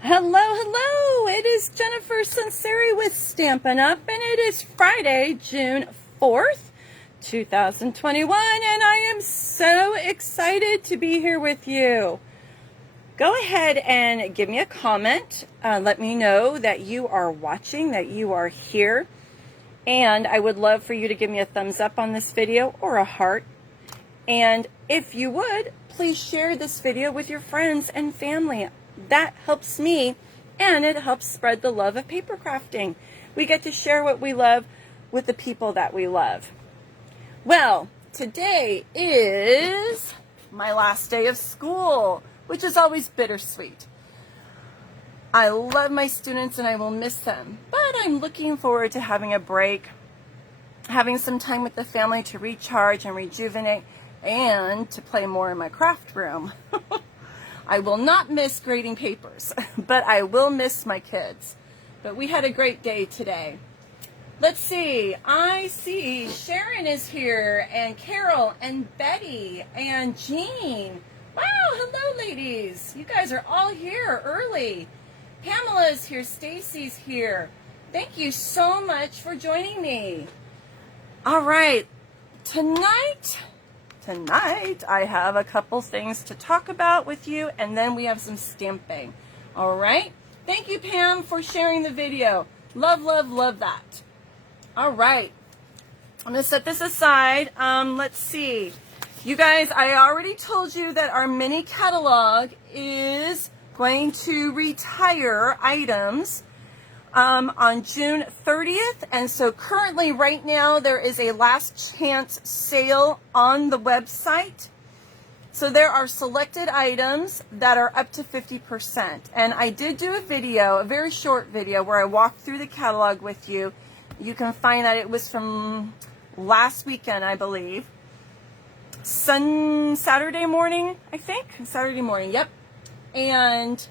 Hello, hello! It is Jennifer Sinceri with Stampin' Up, and it is Friday, June 4th, 2021, and I am so excited to be here with you. Go ahead and give me a comment. Let me know that you are watching, that you are here, and I would love for you to give me a thumbs up on this video or a heart. And if you would, please share this video with your friends and family. That helps me, and it helps spread the love of paper crafting. We get to share what we love with the people that we love. Well, today is my last day of school, which is always bittersweet. I love my students and I will miss them, but I'm looking forward to having a break, having some time with the family to recharge and rejuvenate, and to play more in my craft room. I will not miss grading papers, but I will miss my kids. But we had a great day today. Let's see. I see Sharon is here, and Carol, and Betty, and Jean. Wow, hello, ladies. You guys are all here early. Pamela's here. Stacy's here. Thank you so much for joining me. All right. Tonight, I have a couple things to talk about with you, and then we have some stamping. All right? Thank you, Pam, for sharing the video. Love, love, love that. All right. I'm going to set this aside. Let's see. You guys, I already told you that our mini catalog is going to retire items on June 30th, and so currently right now there is a last chance sale on the website. So there are selected items that are up to 50%, and I did do a video, a very short video, where I walked through the catalog with you. You can find that it was from last weekend, I believe. Saturday morning, I think. Saturday morning, yep. And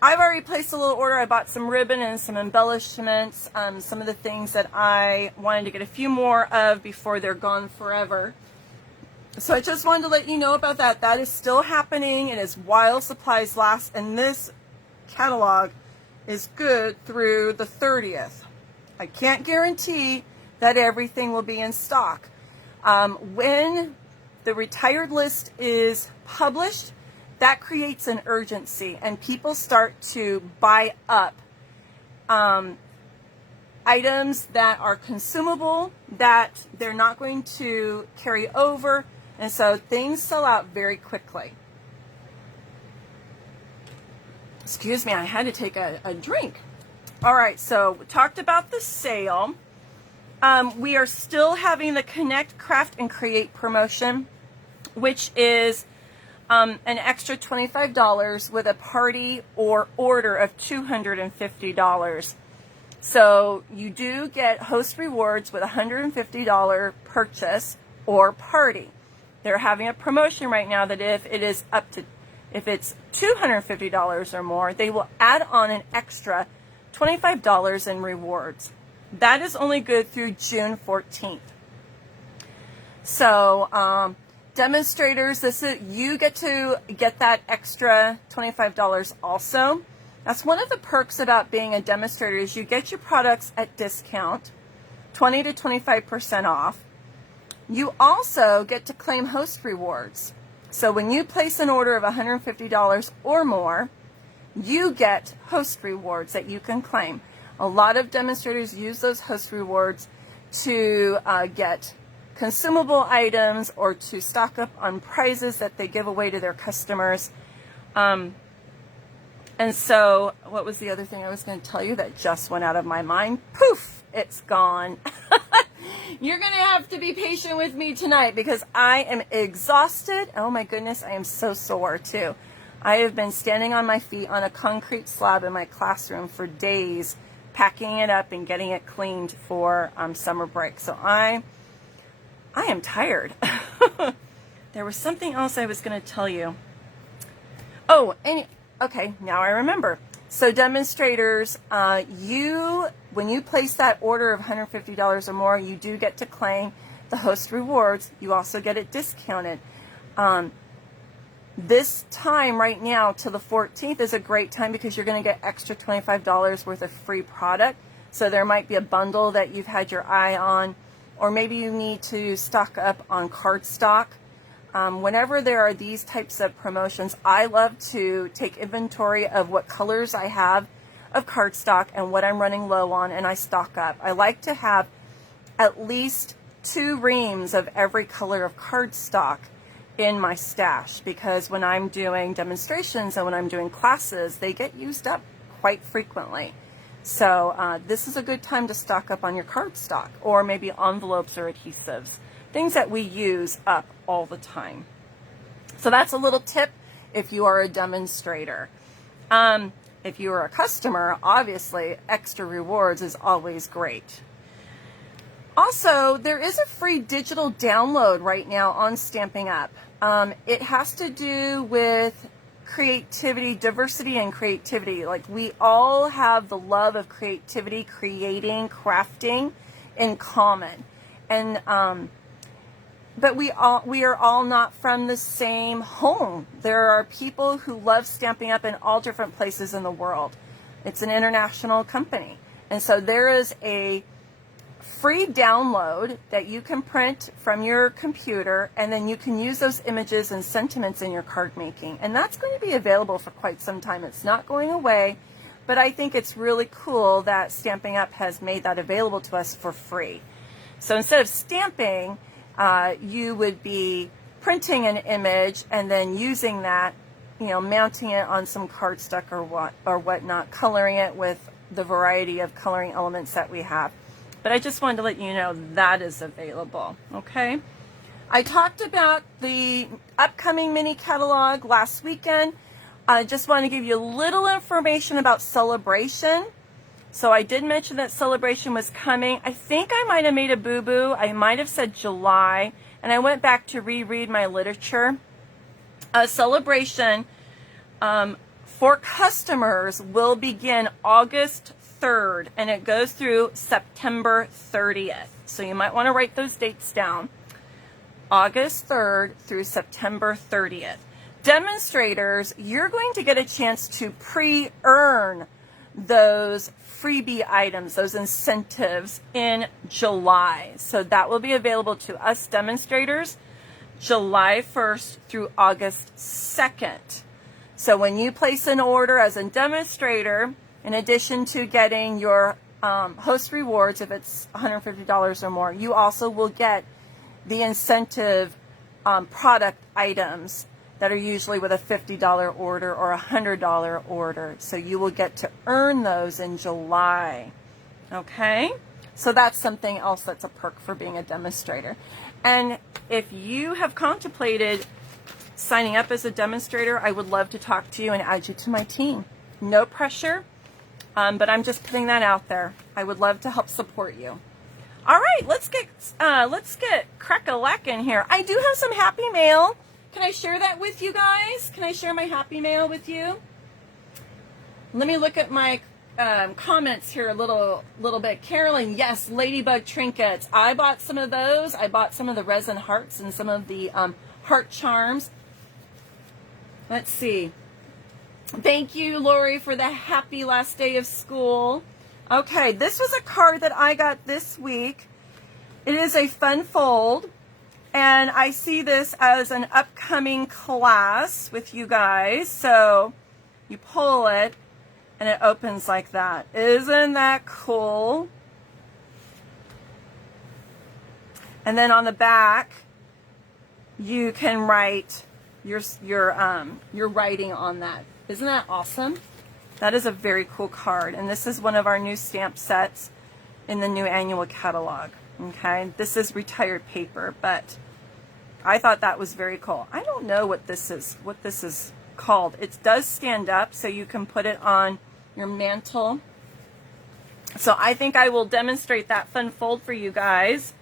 I've already placed a little order. I bought some ribbon and some embellishments, some of the things that I wanted to get a few more of before they're gone forever. So I just wanted to let you know about that. That is still happening. It is while supplies last, and this catalog is good through the 30th. I can't guarantee that everything will be in stock. When the retired list is published, that creates an urgency, and people start to buy up items that are consumable, that they're not going to carry over, and so things sell out very quickly. Excuse me, I had to take a drink. All right, so we talked about the sale. We are still having the Connect, Craft, and Create promotion, which is an extra $25 with a party or order of $250. So you do get host rewards with a $150 purchase or party. They're having a promotion right now that if it's $250 or more, they will add on an extra $25 in rewards. That is only good through June 14th. So, demonstrators, you get to get that extra $25 also. That's one of the perks about being a demonstrator, is you get your products at discount, 20 to 25% off. You also get to claim host rewards. So when you place an order of $150 or more, you get host rewards that you can claim. A lot of demonstrators use those host rewards to get consumable items or to stock up on prizes that they give away to their customers. And so, what was the other thing I was going to tell you that just went out of my mind? Poof, it's gone. You're going to have to be patient with me tonight because I am exhausted. Oh my goodness, I am so sore too. I have been standing on my feet on a concrete slab in my classroom for days, packing it up and getting it cleaned for summer break. So I am tired. There was something else I was going to tell you. Oh, okay, now I remember. So demonstrators, when you place that order of $150 or more, you do get to claim the host rewards. You also get it discounted. This time right now till the 14th is a great time because you're going to get extra $25 worth of free product. So there might be a bundle that you've had your eye on, or maybe you need to stock up on cardstock. Whenever there are these types of promotions, I love to take inventory of what colors I have of cardstock and what I'm running low on, and I stock up. I like to have at least 2 reams of every color of cardstock in my stash, because when I'm doing demonstrations and when I'm doing classes, they get used up quite frequently. So this is a good time to stock up on your cardstock, or maybe envelopes or adhesives, things that we use up all the time. So that's a little tip if you are a demonstrator. If you are a customer, obviously extra rewards is always great. Also, there is a free digital download right now on Stampin' Up. It has to do with creativity, diversity and creativity. Like, we all have the love of creativity, creating, crafting in common. And but we are all not from the same home. There are people who love Stampin' Up in all different places in the world. It's an international company. And so there is a free download that you can print from your computer, and then you can use those images and sentiments in your card making. And that's going to be available for quite some time. It's not going away, but I think it's really cool that Stampin' Up has made that available to us for free. So instead of stamping, you would be printing an image and then using that, mounting it on some cardstock or whatnot, coloring it with the variety of coloring elements that we have. But I just wanted to let you know that is available, okay? I talked about the upcoming mini catalog last weekend. I just want to give you a little information about Celebration. So I did mention that Celebration was coming. I think I might have made a boo-boo. I might have said July, and I went back to reread my literature. Celebration for customers will begin August 3rd, and it goes through September 30th. So you might want to write those dates down. August 3rd through September 30th. Demonstrators, you're going to get a chance to pre-earn those freebie items, those incentives in July. So that will be available to us demonstrators July 1st through August 2nd. So when you place an order as a demonstrator, in addition to getting your host rewards, if it's $150 or more, you also will get the incentive product items that are usually with a $50 order or a $100 order. So you will get to earn those in July. Okay? So that's something else that's a perk for being a demonstrator. And if you have contemplated signing up as a demonstrator, I would love to talk to you and add you to my team. No pressure, but I'm just putting that out there. I would love to help support you. All right, let's get crack-a-lackin' here. I do have some happy mail. Can I share that with you guys? Can I share my happy mail with you? Let me look at my comments here a little bit. Carolyn, yes, ladybug trinkets. I bought some of those. I bought some of the resin hearts and some of the heart charms. Let's see. Thank you, Lori, for the happy last day of school. Okay, this was a card that I got this week. It is a fun fold, and I see this as an upcoming class with you guys. So you pull it, and it opens like that. Isn't that cool? And then on the back, you can write your writing on that. Isn't that awesome? That is a very cool card, and this is one of our new stamp sets in the new annual catalog. Okay, this is retired paper, but I thought that was very cool. I don't know what this is called. It does stand up, so you can put it on your mantle. So I think I will demonstrate that fun fold for you guys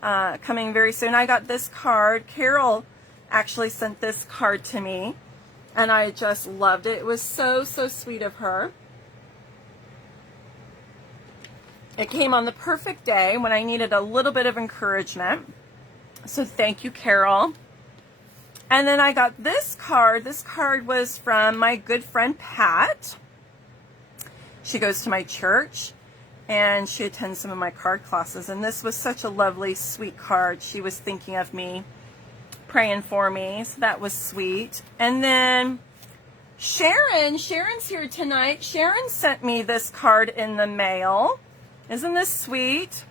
coming very soon. I got this card. Carol actually sent this card to me, and I just loved it. It was so sweet of her. It came on the perfect day when I needed a little bit of encouragement. So thank you, Carol. And then I got this card. This card was from my good friend Pat. She goes to my church and she attends some of my card classes. And this was such a lovely, sweet card. She was thinking of me, praying for me. So that was sweet. And then Sharon's here tonight. Sharon sent me this card in the mail. Isn't this sweet?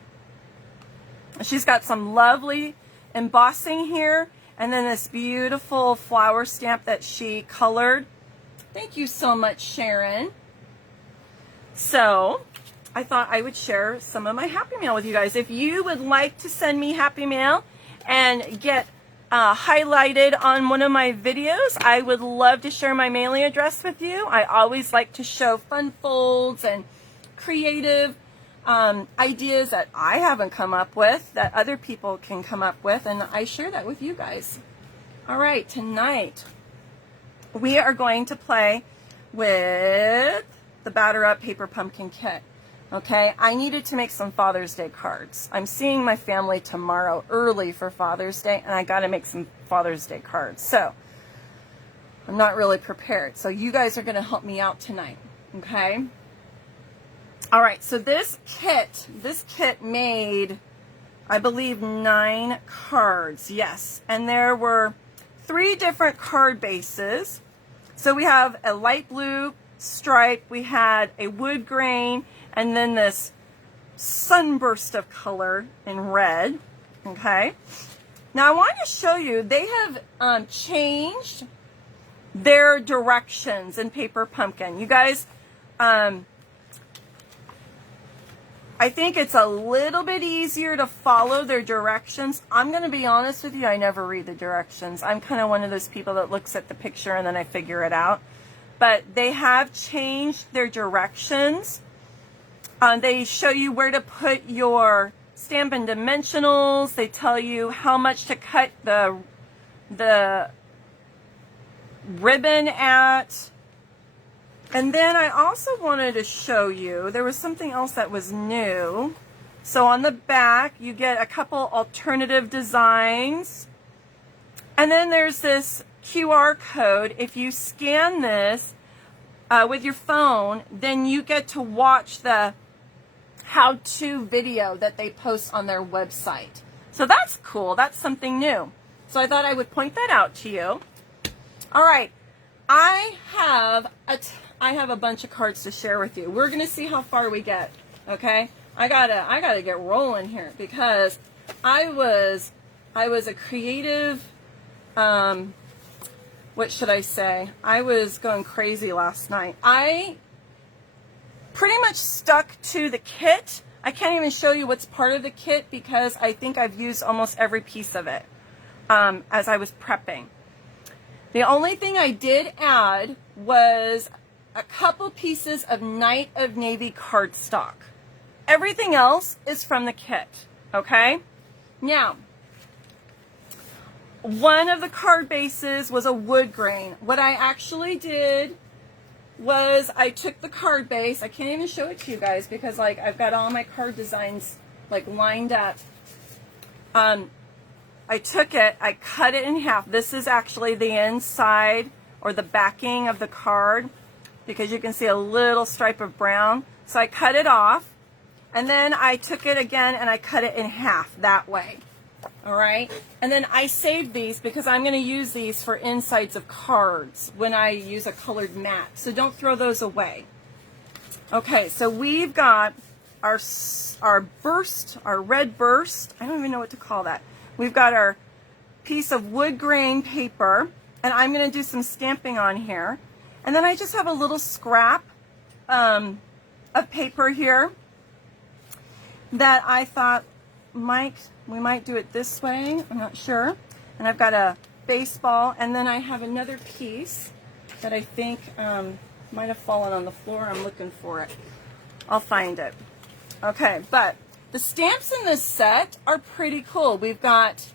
She's got some lovely embossing here. And then this beautiful flower stamp that she colored. Thank you so much, Sharon. So I thought I would share some of my Happy Mail with you guys. If you would like to send me Happy Mail and get highlighted on one of my videos, I would love to share my mailing address with you. I always like to show fun folds and creative ideas that I haven't come up with, that other people can come up with, and I share that with you guys. All right, tonight we are going to play with the Batter Up Paper Pumpkin Kit. Okay, I needed to make some Father's Day cards. I'm seeing my family tomorrow early for Father's Day, and I got to make some Father's Day cards. So I'm not really prepared. So you guys are going to help me out tonight. Okay. All right. So this kit made, I believe, 9 cards. Yes. And there were 3 different card bases. So we have a light blue stripe. We had a wood grain. And then this sunburst of color in red, okay? Now I want to show you, they have changed their directions in Paper Pumpkin. You guys, I think it's a little bit easier to follow their directions. I'm going to be honest with you, I never read the directions. I'm kind of one of those people that looks at the picture and then I figure it out. But they have changed their directions. They show you where to put your Stampin' dimensionals. They tell you how much to cut the ribbon at. And then I also wanted to show you, there was something else that was new. So on the back, you get a couple alternative designs. And then there's this QR code. If you scan this with your phone, then you get to watch the how-to video that they post on their website. So that's cool. That's something new. So I thought I would point that out to you. All right. I have a bunch of cards to share with you. We're going to see how far we get. Okay? I gotta get rolling here because I was a creative, what should I say? I was going crazy last night. I pretty much stuck to the kit. I can't even show you what's part of the kit because I think I've used almost every piece of it as I was prepping. The only thing I did add was a couple pieces of Night of Navy cardstock. Everything else is from the kit, okay? Now, one of the card bases was a wood grain. What I actually did was I took the card base. I can't even show it to you guys because like I've got all my card designs like lined up. I took it, I cut it in half. This is actually the inside or the backing of the card because you can see a little stripe of brown. So I cut it off and then I took it again and I cut it in half that way. All right. And then I saved these because I'm going to use these for insides of cards when I use a colored mat. So don't throw those away. Okay. So we've got our burst, our red burst. I don't even know what to call that. We've got our piece of wood grain paper and I'm going to do some stamping on here. And then I just have a little scrap of paper here that I thought we might do it this way. I'm not sure. And I've got a baseball, and then I have another piece that I think might have fallen on the floor. I'm looking for it. I'll find it. Okay, but the stamps in this set are pretty cool. We've got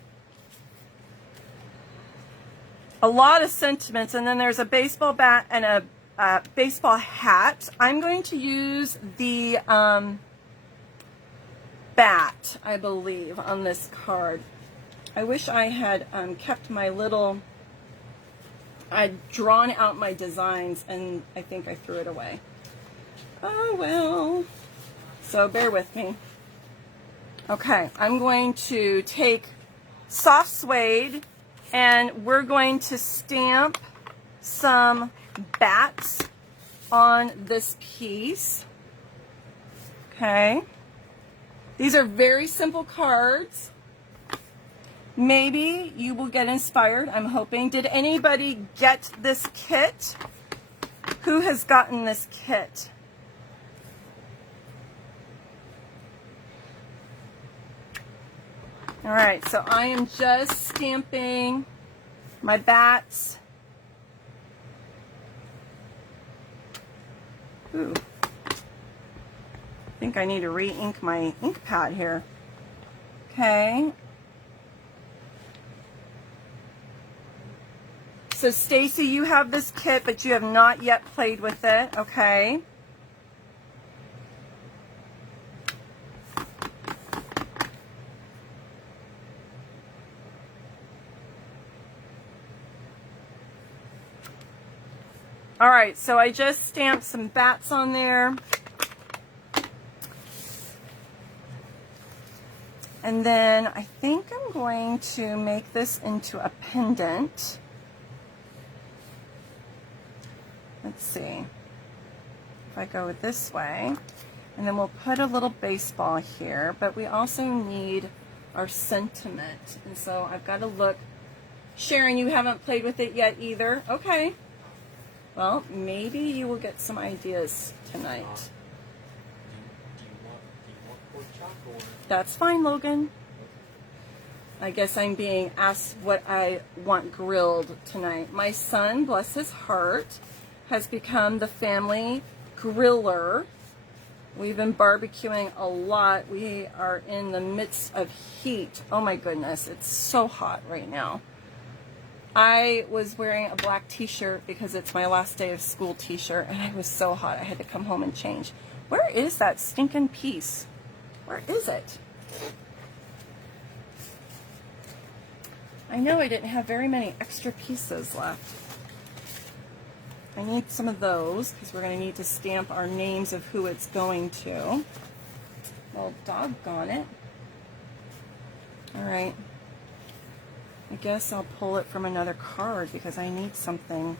a lot of sentiments, and then there's a baseball bat and a baseball hat. I'm going to use the bat, I believe, on this card. I wish I had kept my little I'd drawn out my designs and I think I threw it away. Oh well. So bear with me. Okay, I'm going to take soft suede and we're going to stamp some bats on this piece. Okay. These are very simple cards. Maybe you will get inspired, I'm hoping. Did anybody get this kit? Who has gotten this kit? All right, so I am just stamping my bats. Ooh. I think I need to re-ink my ink pad here. Okay. So Stacy, you have this kit, but you have not yet played with it, okay? All right, so I just stamped some bats on there. And then I think I'm going to make this into a pendant. Let's see, if I go this way, and then we'll put a little baseball here, but we also need our sentiment. And so I've got to look. Sharon, you haven't played with it yet either? Okay. Well, maybe you will get some ideas tonight. Do you want pork chop or? That's fine, Logan. I guess I'm being asked what I want grilled tonight. My son, bless his heart, has become the family griller. We've been barbecuing a lot. We are in the midst of heat. Oh my goodness, it's so hot right now. I was wearing a black t-shirt because it's my last day of school t-shirt, and I was so hot I had to come home and change. Where is that stinking piece? Where is it? I know I didn't have very many extra pieces left. I need some of those because we're going to need to stamp our names of who it's going to. Well, doggone it. All right. I guess I'll pull it from another card because I need something.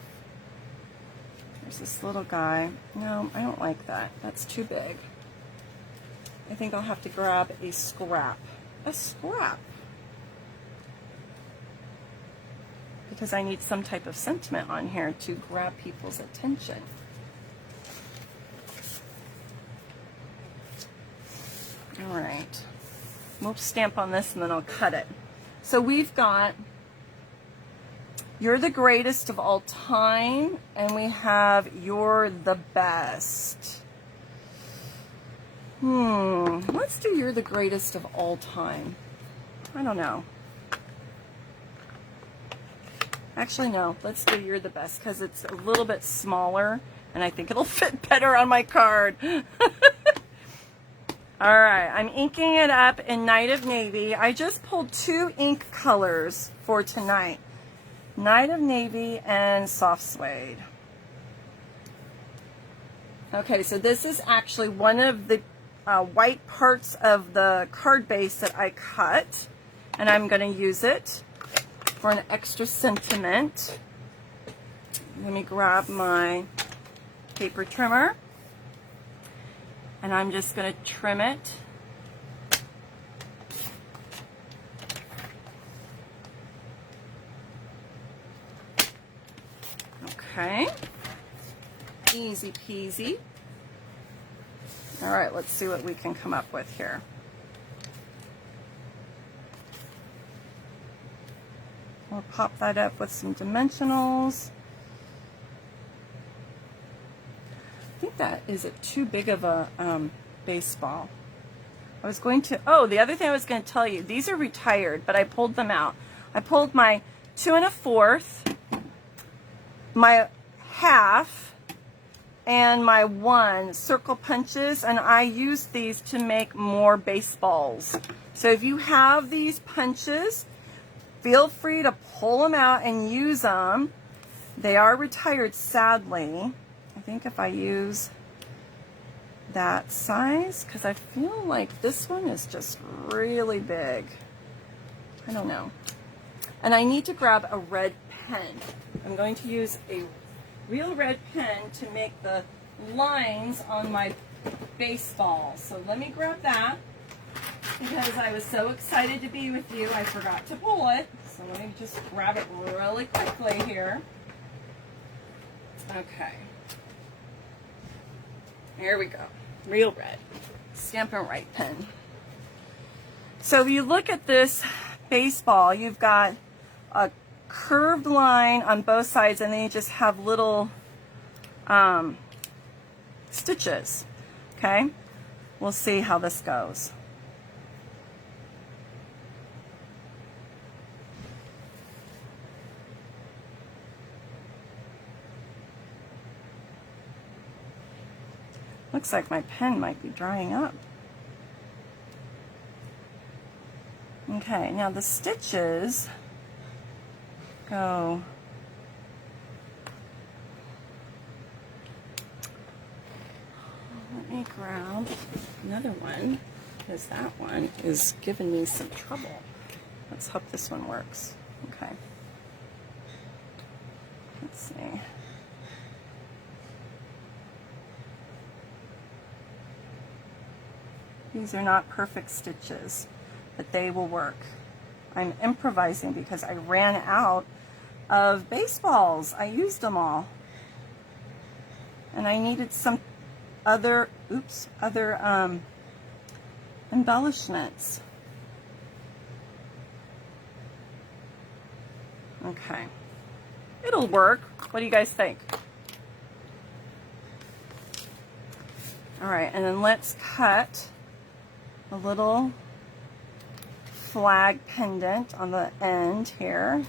There's this little guy. No, I don't like that. That's too big. I think I'll have to grab a scrap. A scrap. Because I need some type of sentiment on here to grab people's attention. All right. We'll stamp on this and then I'll cut it. So we've got You're the Greatest of All Time, and we have You're the Best. Let's do You're the Greatest of All Time. I don't know. Actually, no. Let's do You're the Best because it's a little bit smaller and I think it'll fit better on my card. All right, I'm inking it up in Night of Navy. I just pulled 2 ink colors for tonight. Night of Navy and Soft Suede. Okay, so this is actually one of the white parts of the card base that I cut, and I'm going to use it for an extra sentiment. Let me grab my paper trimmer, and I'm just going to trim it. Okay, easy peasy. All right, let's see what we can come up with here. We'll pop that up with some dimensionals. I think that is too big of a baseball. I was going to, oh, the other thing I was going to tell you, these are retired, but I pulled them out. I pulled my 2 1/4, my half, and my 1 circle punches, and I use these to make more baseballs. So if you have these punches, feel free to pull them out and use them. They are retired, sadly. I think if I use that size, because I feel like this one is just really big. I don't know. And I need to grab a red pen. I'm going to use a real red pen to make the lines on my baseball. So let me grab that, because I was so excited to be with you, I forgot to pull it. So let me just grab it really quickly here. Okay. Here we go. Real red. Stampin' Right pen. So if you look at this baseball, you've got a curved line on both sides, and then you just have little stitches. Okay? We'll see how this goes. Looks like my pen might be drying up. Okay, now the stitches go let me grab another one, because that one is giving me some trouble. Let's hope this one works. Okay. Let's see. These are not perfect stitches, but they will work. I'm improvising because I ran out of baseballs. I used them all. And I needed some other, embellishments. Okay. It'll work. What do you guys think? All right, and then let's cut a little flag pendant on the end here.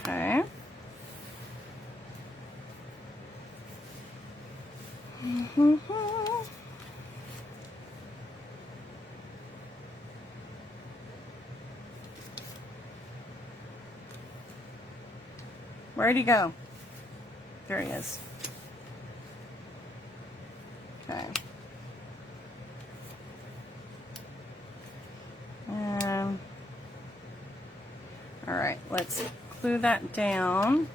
Okay. Where'd he go? There he is. Okay. All right, let's glue that down.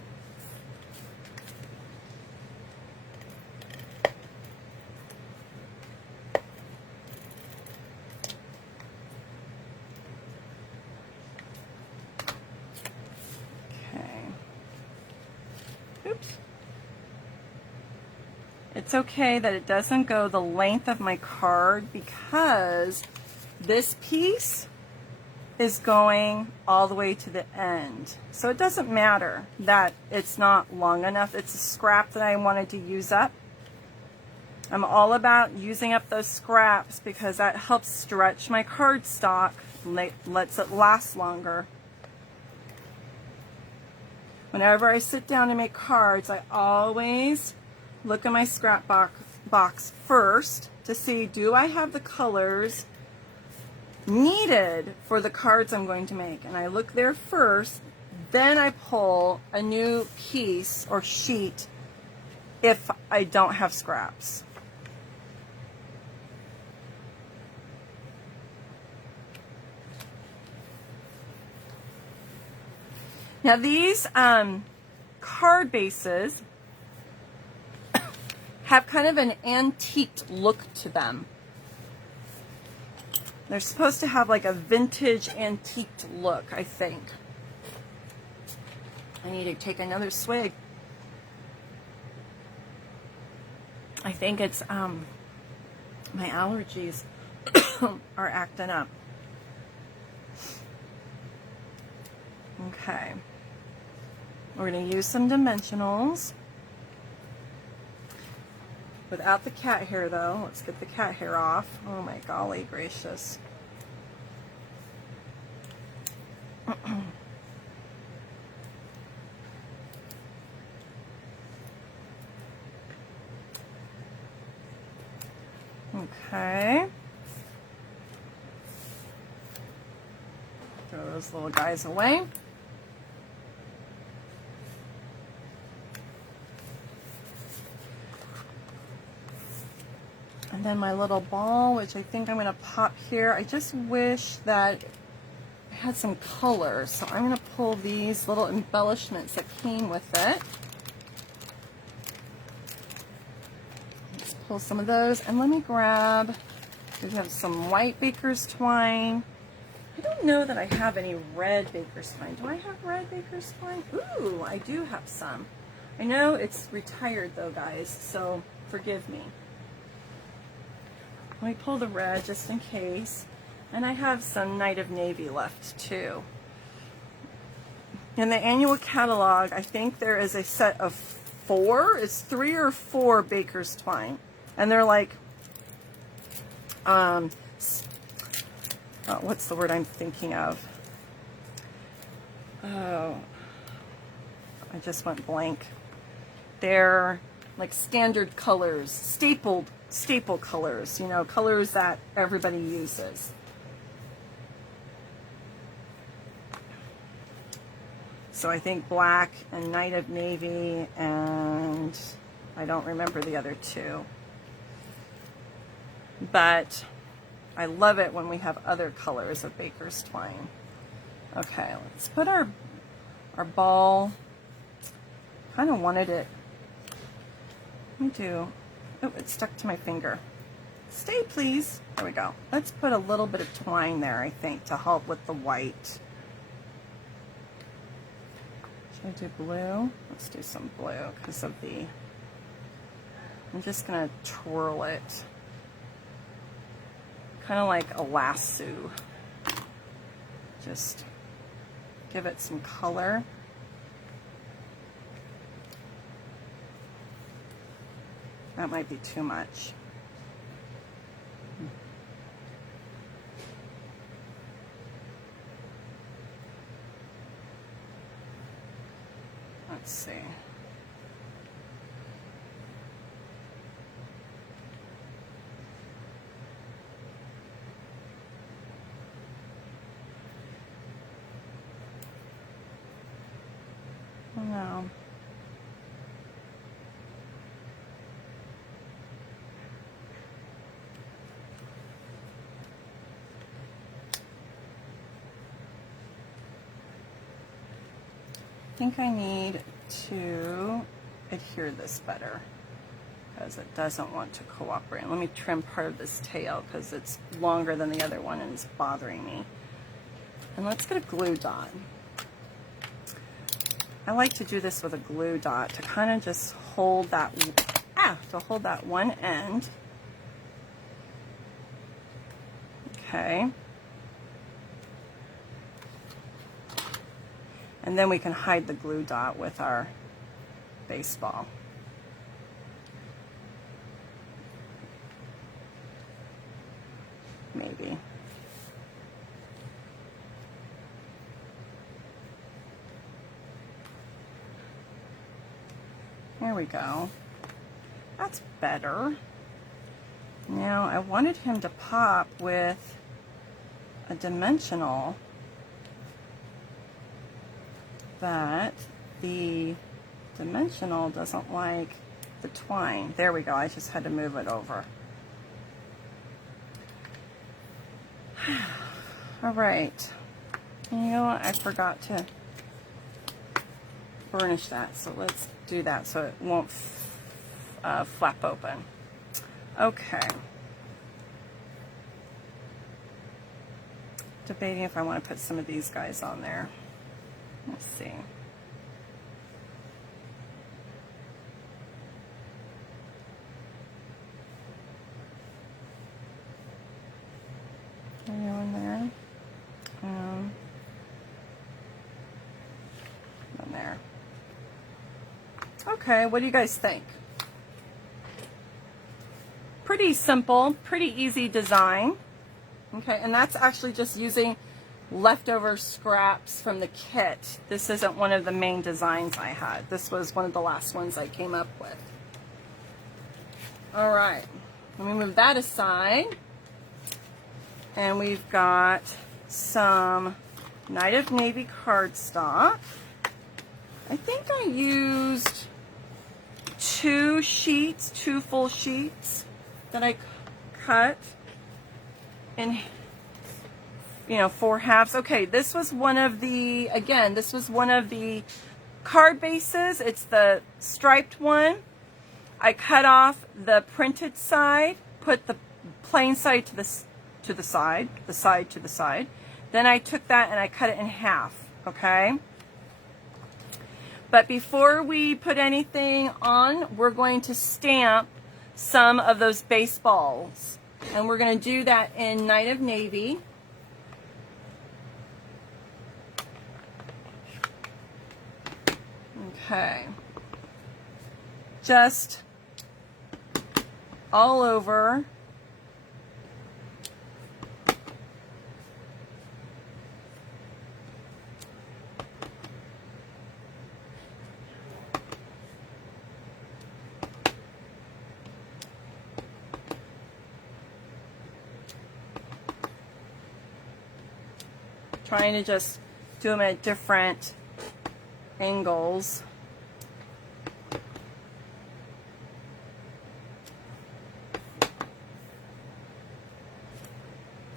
It's okay that it doesn't go the length of my card, because this piece is going all the way to the end. So it doesn't matter that it's not long enough. It's a scrap that I wanted to use up. I'm all about using up those scraps because that helps stretch my cardstock and lets it last longer. Whenever I sit down to make cards, I always look at my scrap box first to see, do I have the colors needed for the cards I'm going to make? And I look there first, then I pull a new piece or sheet if I don't have scraps. Now these card bases have kind of an antiqued look to them. They're supposed to have like a vintage antiqued look, I think. I need to take another swig. I think it's my allergies are acting up. Okay. We're going to use some dimensionals. Without the cat hair though. Let's get the cat hair off. Oh my golly gracious. Okay. Throw those little guys away. And then my little ball, which I think I'm going to pop here. I just wish that it had some color. So I'm going to pull these little embellishments that came with it. Let's pull some of those. And let me grab, we have some white baker's twine. I don't know that I have any red baker's twine. Do I have red baker's twine? Ooh, I do have some. I know it's retired though, guys, so forgive me. Let me pull the red just in case. And I have some Night of Navy left too. In the annual catalog, I think there is a set of 4. It's 3 or 4 baker's twine. And they're like, what's the word I'm thinking of? Oh, I just went blank. They're like standard colors, staple colors, you know, colors that everybody uses. So I think black and Night of Navy, and I don't remember the other 2. But I love it when we have other colors of baker's twine. Okay, let's put our ball. Kind of wanted it. Let me do. Oh, it stuck to my finger. Stay, please. There we go. Let's put a little bit of twine there, I think, to help with the white. Should I do blue? Let's do some blue because of the. I'm just gonna twirl it. Kind of like a lasso. Just give it some color. That might be too much. Let's see. No. I think I need to adhere this better because it doesn't want to cooperate. Let me trim part of this tail because it's longer than the other one and it's bothering me. And let's get a glue dot. I like to do this with a glue dot to kind of just hold that, hold that one end. Okay. And then we can hide the glue dot with our baseball. Maybe. There we go. That's better. Now I wanted him to pop with a dimensional, but the dimensional doesn't like the twine. There we go. I just had to move it over. All right. You know what? I forgot to burnish that, so let's do that so it won't flap open. Okay. Debating if I want to put some of these guys on there. Let's see. Are you in there? In there. Okay, what do you guys think? Pretty simple, pretty easy design. Okay, and that's actually just using leftover scraps from the kit. This isn't one of the main designs I had. This was one of the last ones I came up with. All right, Let me move that aside. And we've got some Night of Navy cardstock. I think I used 2 full sheets that I cut in, 4 halves. Okay, this was one of the card bases. It's the striped one. I cut off the printed side, put the plain side to the side. Then I took that and I cut it in half, okay? But before we put anything on, we're going to stamp some of those baseballs. And we're going to do that in Night of Navy. Okay. Just all over. Trying to just do them at different angles.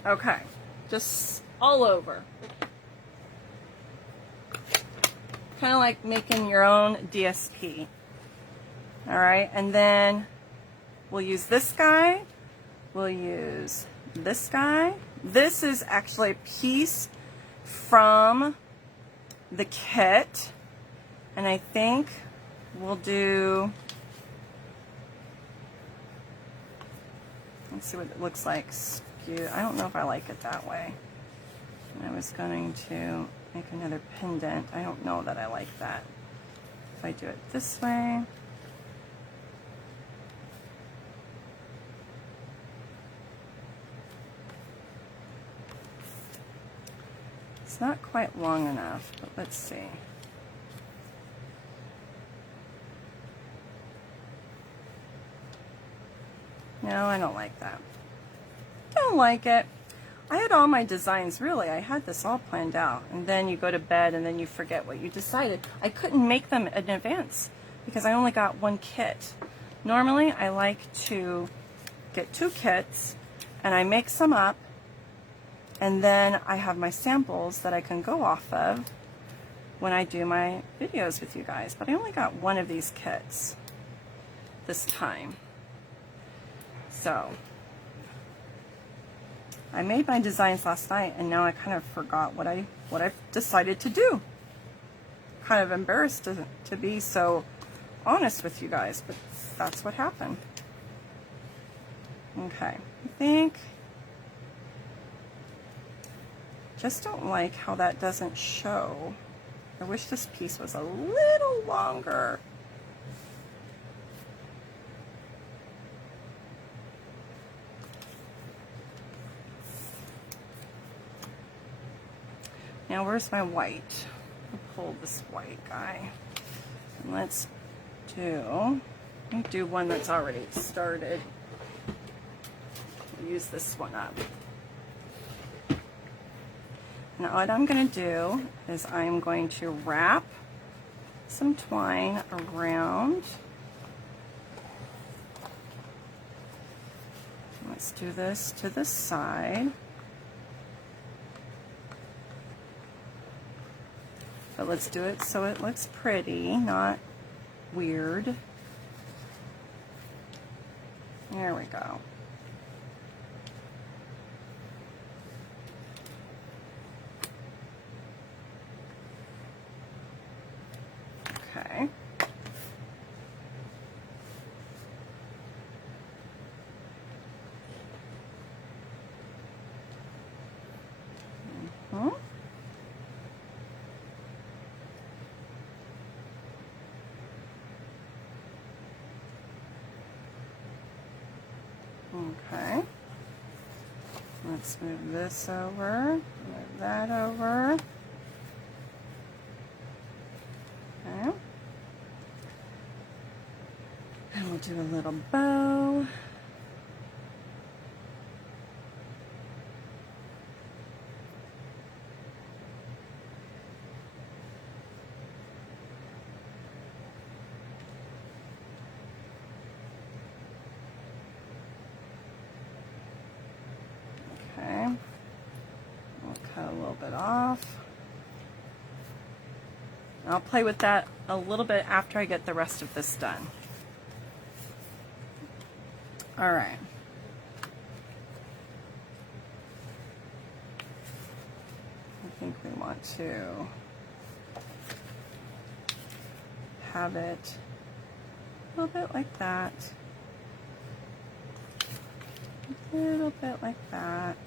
Okay, just all over. Kind of like making your own DSP. All right, and then we'll use this guy. We'll use this guy. This is actually a piece from the kit, and I think we'll do, let's see what it looks like. I don't know if I like it that way. I was going to make another pendant. I don't know that I like that. If I do it this way. It's not quite long enough, but let's see. No, I don't like that. Don't like it. I had all my designs, really. I had this all planned out. And then you go to bed and then you forget what you decided. I couldn't make them in advance because I only got 1 kit. Normally, I like to get 2 kits and I make some up. And then I have my samples that I can go off of when I do my videos with you guys. But I only got 1 of these kits this time. So I made my designs last night and now I kind of forgot what I've decided to do. Kind of embarrassed to be so honest with you guys, but that's what happened. Okay, I think, just don't like how that doesn't show. I wish this piece was a little longer. Now where's my white? I'll pull this white guy. And let's do one that's already started. Use this one up. Now what I'm going to do is I'm going to wrap some twine around. Let's do this to the side. But let's do it so it looks pretty, not weird. There we go. Okay. Okay. Let's move this over, move that over. Okay. And we'll do a little bow. bit off. I'll play with that a little bit after I get the rest of this done. All right. I think we want to have it a little bit like that. A little bit like that.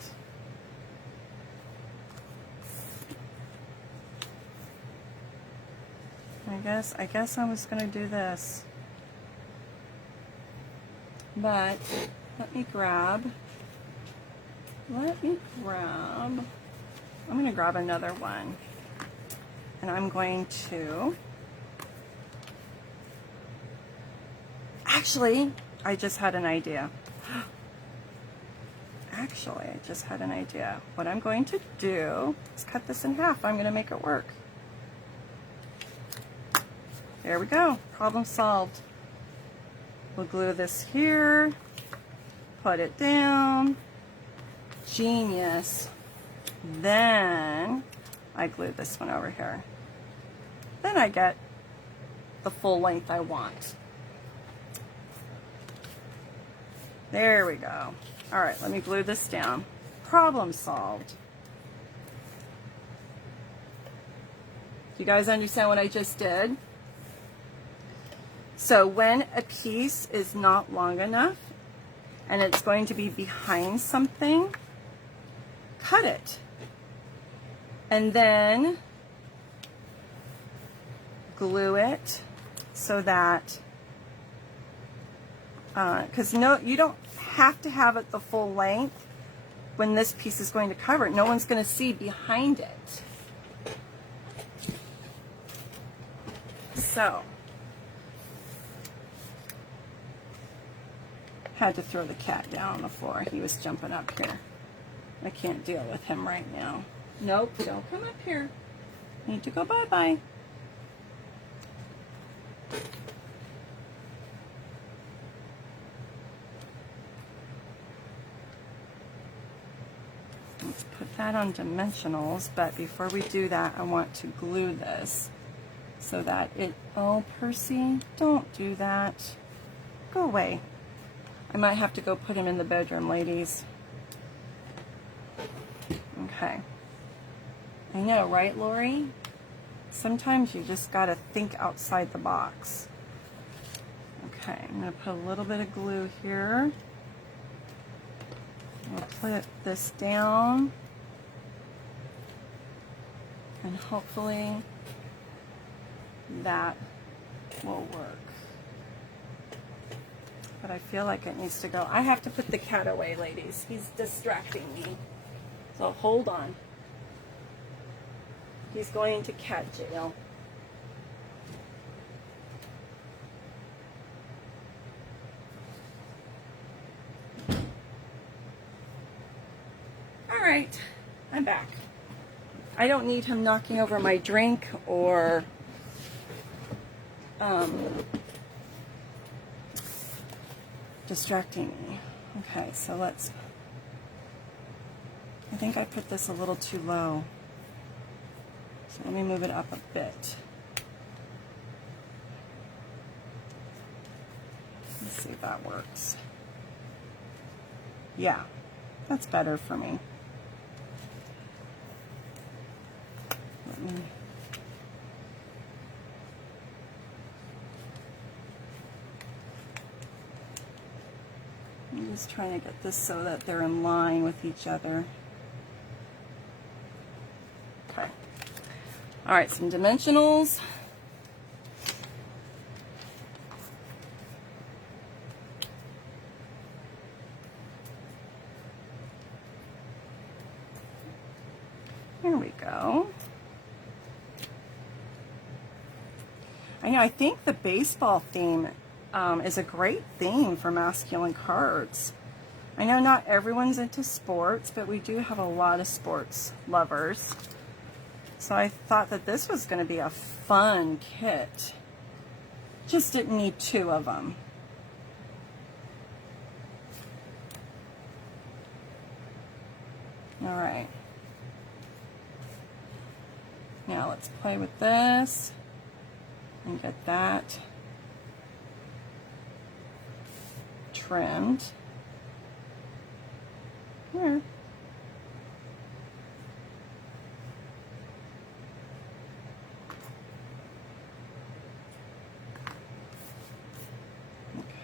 I guess I was going to do this. But let me grab, I'm going to grab another one. And I'm going to, actually, I just had an idea. What I'm going to do is cut this in half. I'm going to make it work. There we go. Problem solved. We'll glue this here. Put it down. Genius. Then I glue this one over here. Then I get the full length I want. There we go. All right, let me glue this down. Problem solved. Do you guys understand what I just did? So when a piece is not long enough and it's going to be behind something, cut it. And then glue it so that, because you don't have to have it the full length when this piece is going to cover it. No one's going to see behind it. So, had to throw the cat down on the floor. He was jumping up here. I can't deal with him right now. Nope, don't come up here. Need to go bye-bye. Let's put that on dimensionals, but before we do that, I want to glue this so that it, oh, Percy, don't do that. Go away. I might have to go put him in the bedroom, ladies. Okay. I know, right, Lori? Sometimes you just gotta think outside the box. Okay, I'm gonna put a little bit of glue here. I'll put this down. And hopefully that will work. But I feel like it needs to go. I have to put the cat away, ladies. He's distracting me. So hold on. He's going to cat jail. All right, I'm back. I don't need him knocking over my drink or distracting me. Okay, so let's, I think I put this a little too low. So let me move it up a bit. Let's see if that works. Yeah, that's better for me. Let me, I'm just trying to get this so that they're in line with each other. Okay. All right, some dimensionals. Here we go. I think the baseball theme is a great theme for masculine cards. I know not everyone's into sports, but we do have a lot of sports lovers. So I thought that this was going to be a fun kit. Just didn't need two of them. All right. Now let's play with this and get that trimmed. Here.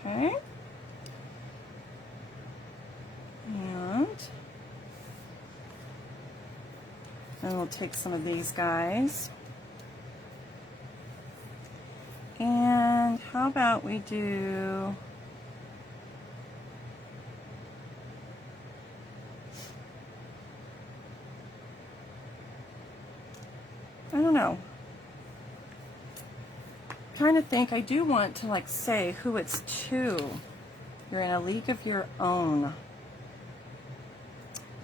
Okay. And we'll take some of these guys. And how about we do I don't know. I'm trying to think, I do want to like say who it's to. You're in a league of your own.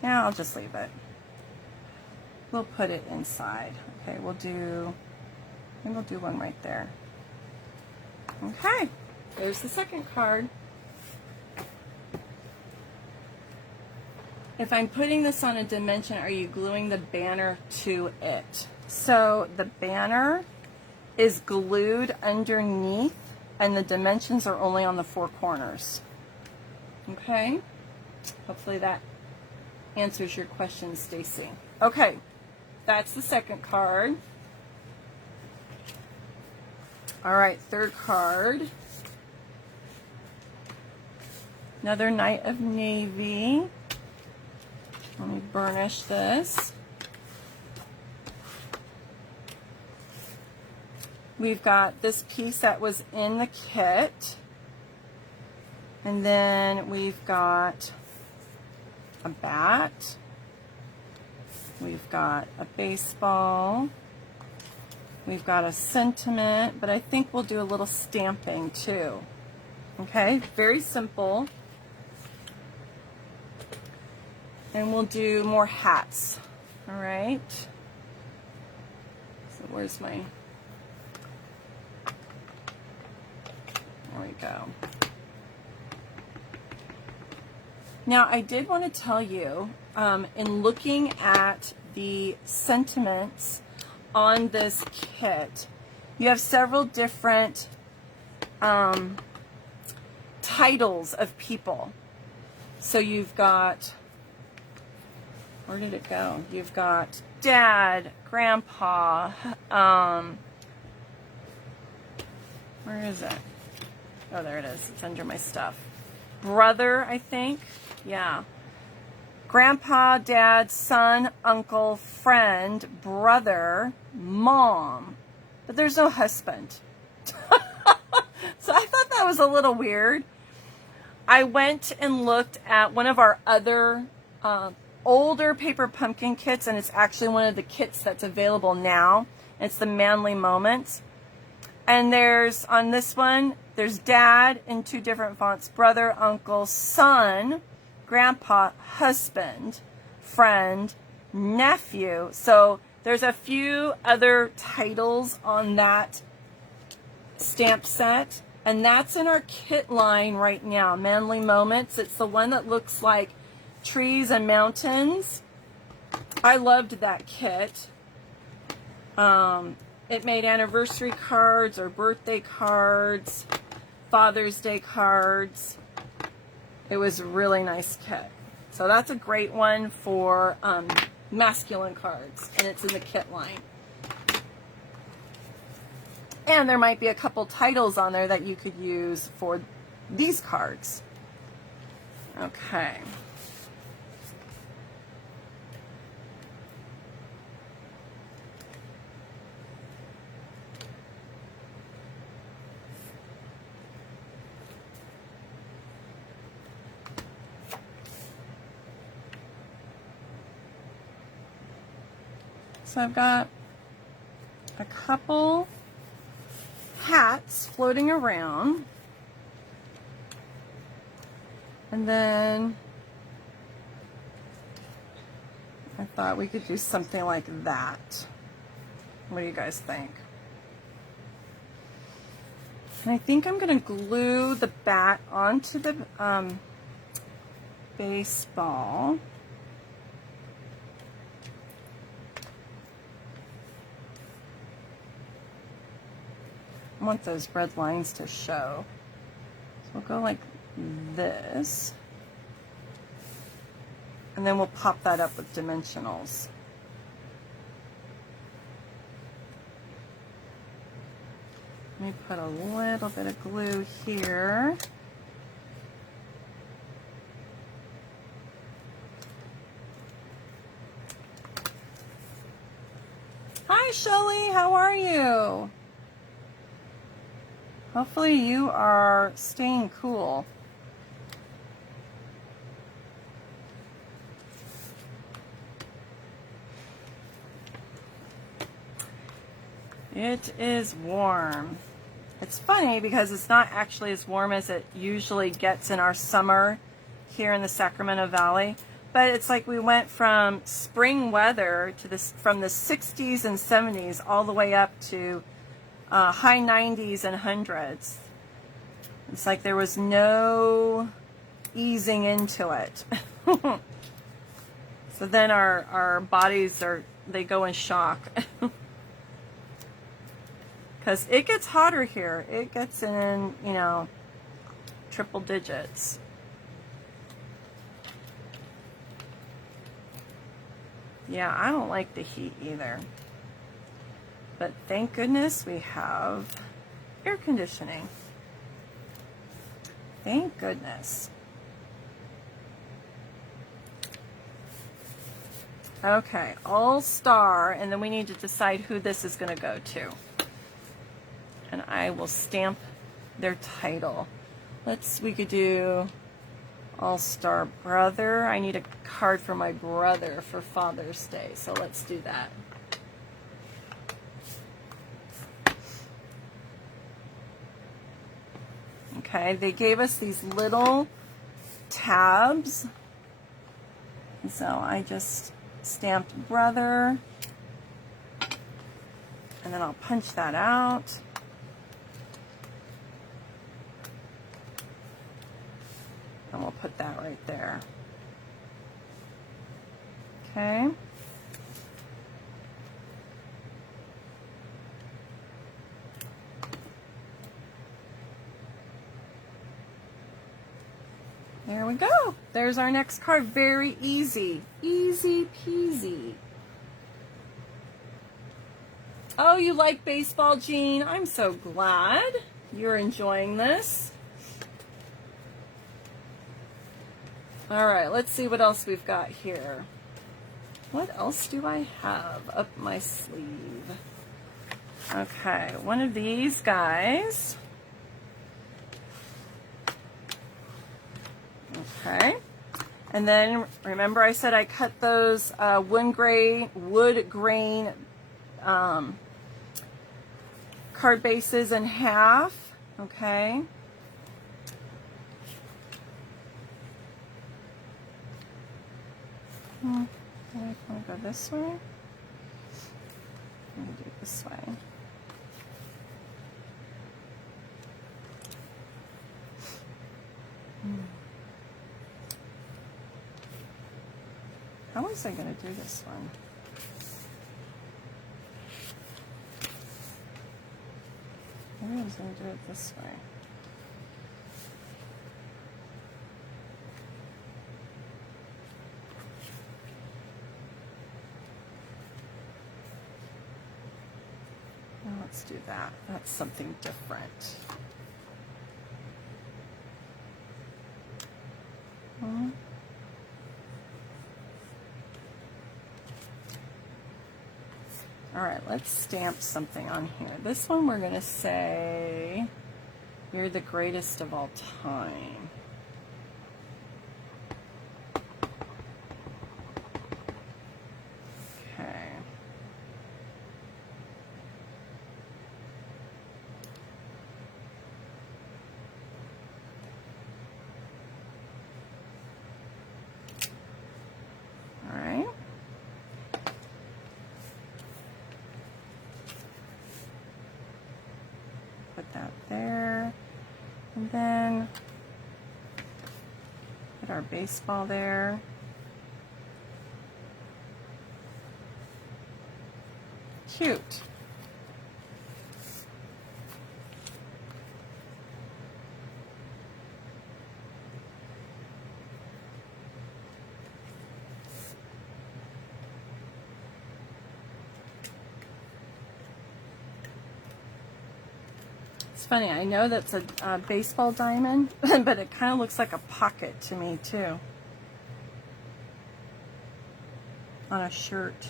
Yeah, I'll just leave it. We'll put it inside. Okay, we'll do one right there. Okay, there's the second card. If I'm putting this on a dimension, are you gluing the banner to it? So the banner is glued underneath and the dimensions are only on the four corners. Okay, hopefully that answers your question, Stacy. Okay, that's the second card. All right, third card. Another Knight of Navy. Let me burnish this. We've got this piece that was in the kit. And then we've got a bat. We've got a baseball. We've got a sentiment, but I think we'll do a little stamping too. Okay, very simple. And we'll do more hats. All right. So where's my... There we go. Now, I did want to tell you, in looking at the sentiments on this kit, you have several different titles of people. So you've got, where did it go? You've got Dad, Grandpa, where is it? Oh, there it is. It's under my stuff. Brother, I think. Yeah. Grandpa, Dad, son, uncle, friend, brother, mom. But there's no husband. So I thought that was a little weird. I went and looked at one of our other older paper pumpkin kits, and it's actually one of the kits that's available now. It's the Manly Moments. And there's, on this one, there's Dad in two different fonts, brother, uncle, son, grandpa, husband, friend, nephew. So there's a few other titles on that stamp set, and that's in our kit line right now, Manly Moments. It's the one that looks like trees and mountains. I loved that kit. It made anniversary cards or birthday cards, Father's Day cards. It was a really nice kit. So that's a great one for masculine cards, and it's in the kit line. And there might be a couple titles on there that you could use for these cards. Okay. So I've got a couple hats floating around, and then I thought we could do something like that. What do you guys think? And I think I'm going to glue the bat onto the baseball. want those red lines to show. So we'll go like this. And then we'll pop that up with dimensionals. Let me put a little bit of glue here. Hi, Shelly, how are you? Hopefully you are staying cool. It is warm. It's funny because it's not actually as warm as it usually gets in our summer here in the Sacramento Valley. But it's like we went from spring weather to this, from the 60s and 70s all the way up to high 90s and hundreds. It's like there was no easing into it. So then our bodies they go in shock. Because it gets hotter here. It gets in, you know, triple digits. Yeah, I don't like the heat either. But thank goodness we have air conditioning. Thank goodness. Okay, All Star, and then we need to decide who this is going to go to. And I will stamp their title. We could do All Star Brother. I need a card for my brother for Father's Day, so let's do that. Okay, they gave us these little tabs. And so I just stamped brother. And then I'll punch that out. And we'll put that right there. Okay. There we go. There's our next card. Very easy. Easy peasy. Oh, you like baseball, Jean? I'm so glad you're enjoying this. All right, let's see what else we've got here. What else do I have up my sleeve? Okay, one of these guys. Okay, and then remember I said I cut those wood grain card bases in half. Okay. I want to go this way. I'm going to do it this way. How was I going to do this one? Maybe I was going to do it this way. Well, let's do that. That's something different. All right, let's stamp something on here. This one we're going to say, you're the greatest of all time. Okay. All right. Put that there, and then put our baseball there. Cute. It's funny, I know that's a baseball diamond, but it kind of looks like a pocket to me too. On a shirt.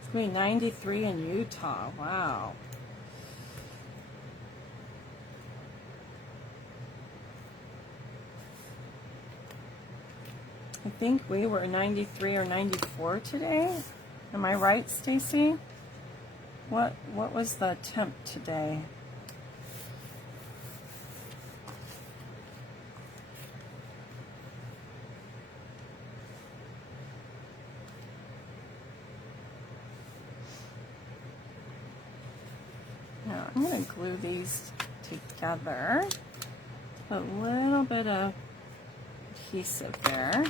It's going to be 93 in Utah. Wow. I think we were 93 or 94 today. Am I right, Stacy? What was the temp today? Now I'm going to glue these together. Put a little bit of adhesive there,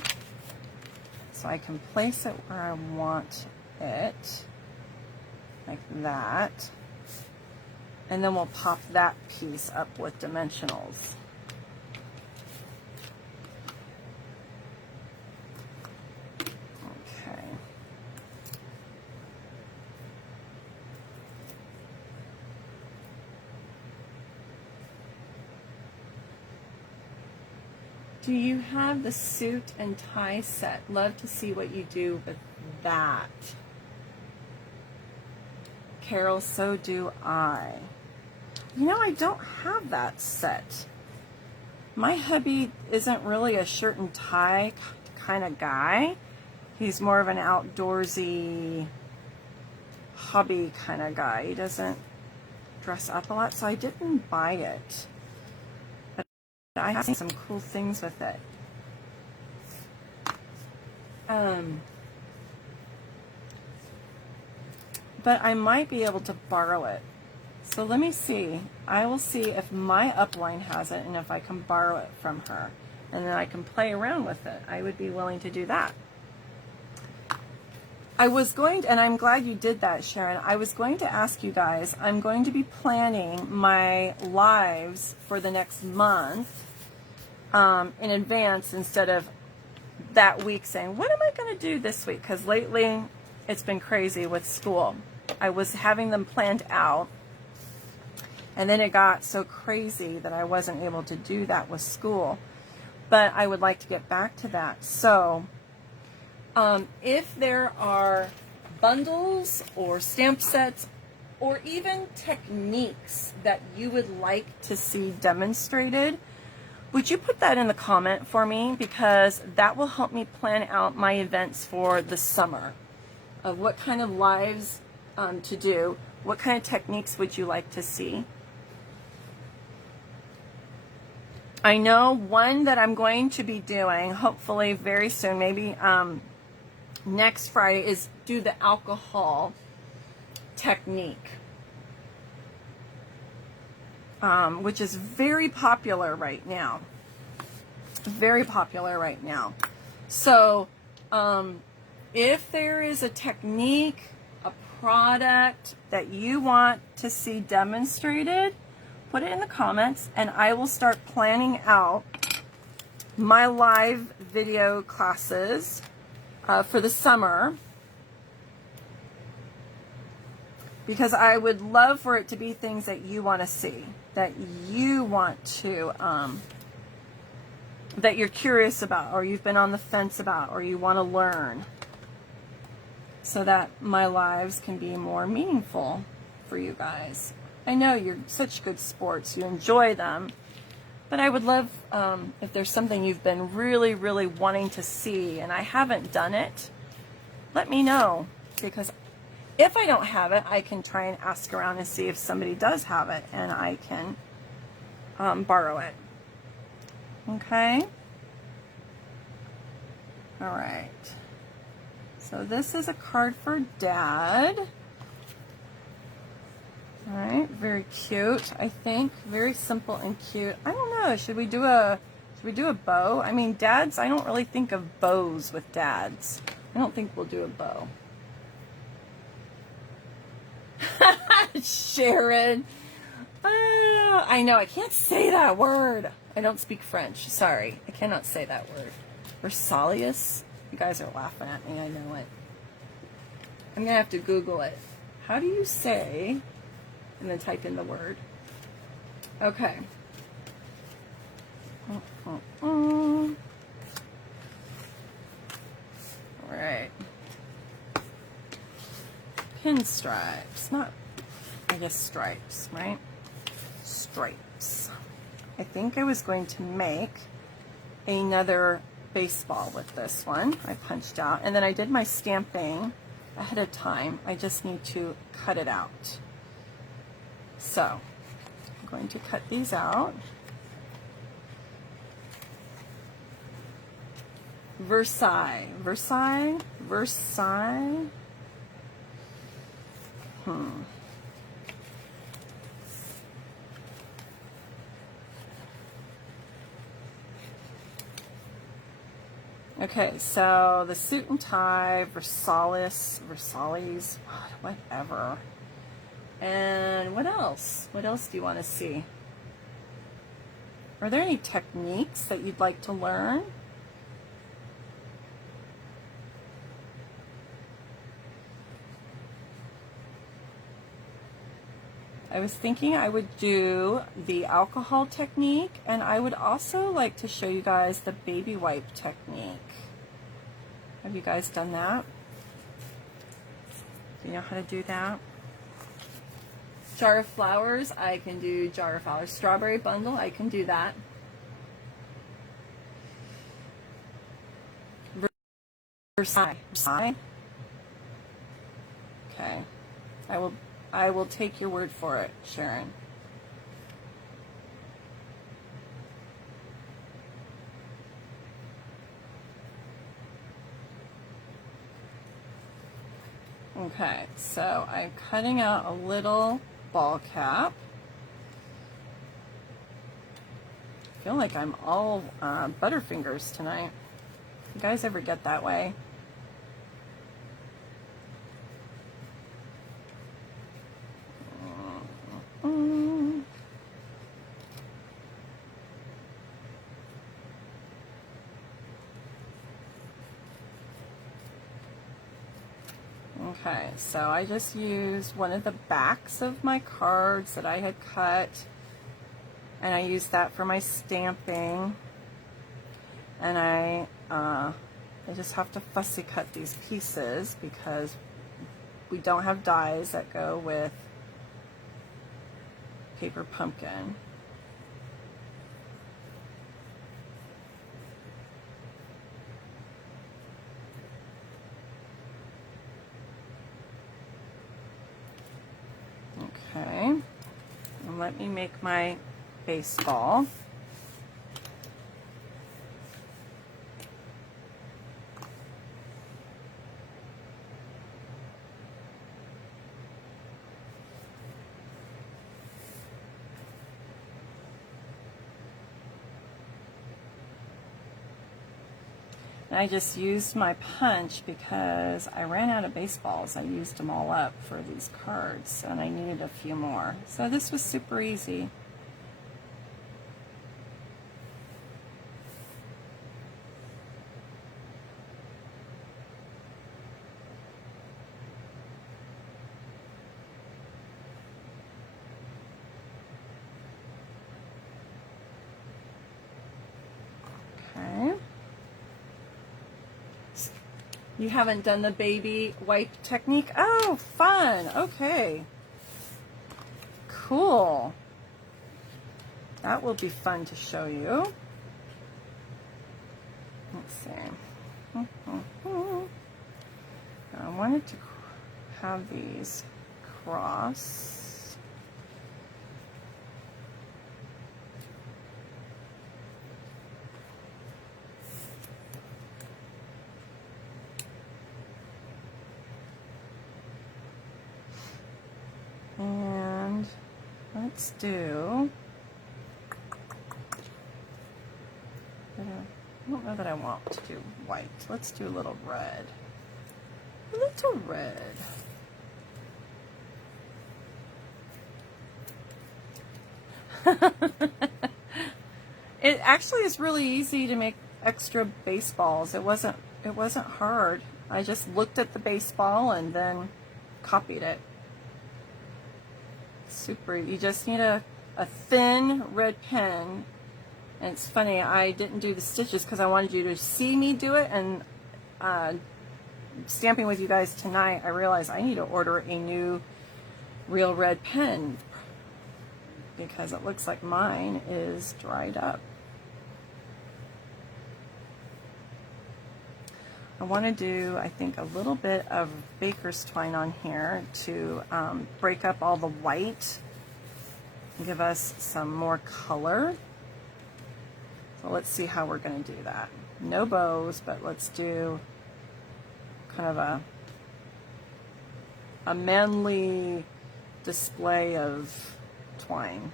so I can place it where I want it, like that, and then we'll pop that piece up with dimensionals. Okay. Do you have the suit and tie set? Love to see what you do with that. Carol, so do I. You know, I don't have that set. My hubby isn't really a shirt and tie kind of guy. He's more of an outdoorsy hobby kind of guy. He doesn't dress up a lot, so I didn't buy it. I have some cool things with it. But I might be able to borrow it. So let me see. I will see if my upline has it and if I can borrow it from her. And then I can play around with it. I would be willing to do that. I was going to, and I'm glad you did that, Sharon. I was going to ask you guys, I'm going to be planning my lives for the next month in advance instead of that week saying, what am I going to do this week? Because lately it's been crazy with school. I was having them planned out, and then it got so crazy that I wasn't able to do that with school. But I would like to get back to that. So if there are bundles or stamp sets or even techniques that you would like to see demonstrated, would you put that in the comment for me? Because that will help me plan out my events for the summer. Of what kind of lives to do. What kind of techniques would you like to see? I know one that I'm going to be doing, hopefully very soon, maybe next Friday, is do the alcohol technique. Which is very popular right now. Very popular right now. So, if there is a technique, a product that you want to see demonstrated, put it in the comments and I will start planning out my live video classes for the summer. Because I would love for it to be things that you want to see, that you want to, that you're curious about, or you've been on the fence about, or you want to learn, so that my lives can be more meaningful for you guys. I know you're such good sports, you enjoy them, but I would love if there's something you've been really, really wanting to see and I haven't done it, let me know, because if I don't have it, I can try and ask around and see if somebody does have it and I can borrow it. Okay? All right. So this is a card for Dad. All right, very cute, I think. Very simple and cute. I don't know, should we do a bow? I mean, Dads, I don't really think of bows with Dads. I don't think we'll do a bow. Sharon. I know, I can't say that word. I don't speak French. Sorry, I cannot say that word. Versalius? You guys are laughing at me, I know it. I'm gonna have to Google it. How do you say, and then type in the word. Okay. All right. Pinstripes, not, I guess stripes, right? Stripes. I think I was going to make another baseball with this one. I punched out, and then I did my stamping ahead of time. I just need to cut it out. So I'm going to cut these out. Versailles. Okay, so the suit and tie, Versailles, whatever. And what else? What else do you want to see? Are there any techniques that you'd like to learn? I was thinking I would do the alcohol technique, and I would also like to show you guys the baby wipe technique. Have you guys done that? Do you know how to do that? Jar of flowers, I can do jar of flowers. Strawberry bundle, I can do that. Versailles. Okay. I will take your word for it, Sharon. Okay, so I'm cutting out a little ball cap. I feel like I'm all Butterfingers tonight. You guys ever get that way? Okay, so I just used one of the backs of my cards that I had cut, and I used that for my stamping. And I just have to fussy cut these pieces because we don't have dies that go with paper pumpkin. Okay, and let me make my baseball. And I just used my punch because I ran out of baseballs. I used them all up for these cards, and I needed a few more. So this was super easy. Okay. You haven't done the baby wipe technique? Oh, fun. Okay. Cool. That will be fun to show you. Let's see. I wanted to have these cross. And let's do, I don't know that I want to do white. Let's do a little red. A little red. It actually is really easy to make extra baseballs. It wasn't hard. I just looked at the baseball and then copied it. Super. You just need a thin red pen. And it's funny, I didn't do the stitches because I wanted you to see me do it, and stamping with you guys tonight, I realized I need to order a new real red pen because it looks like mine is dried up. I want to do, I think, a little bit of baker's twine on here to break up all the white and give us some more color. So let's see how we're going to do that. No bows, but let's do kind of a manly display of twine.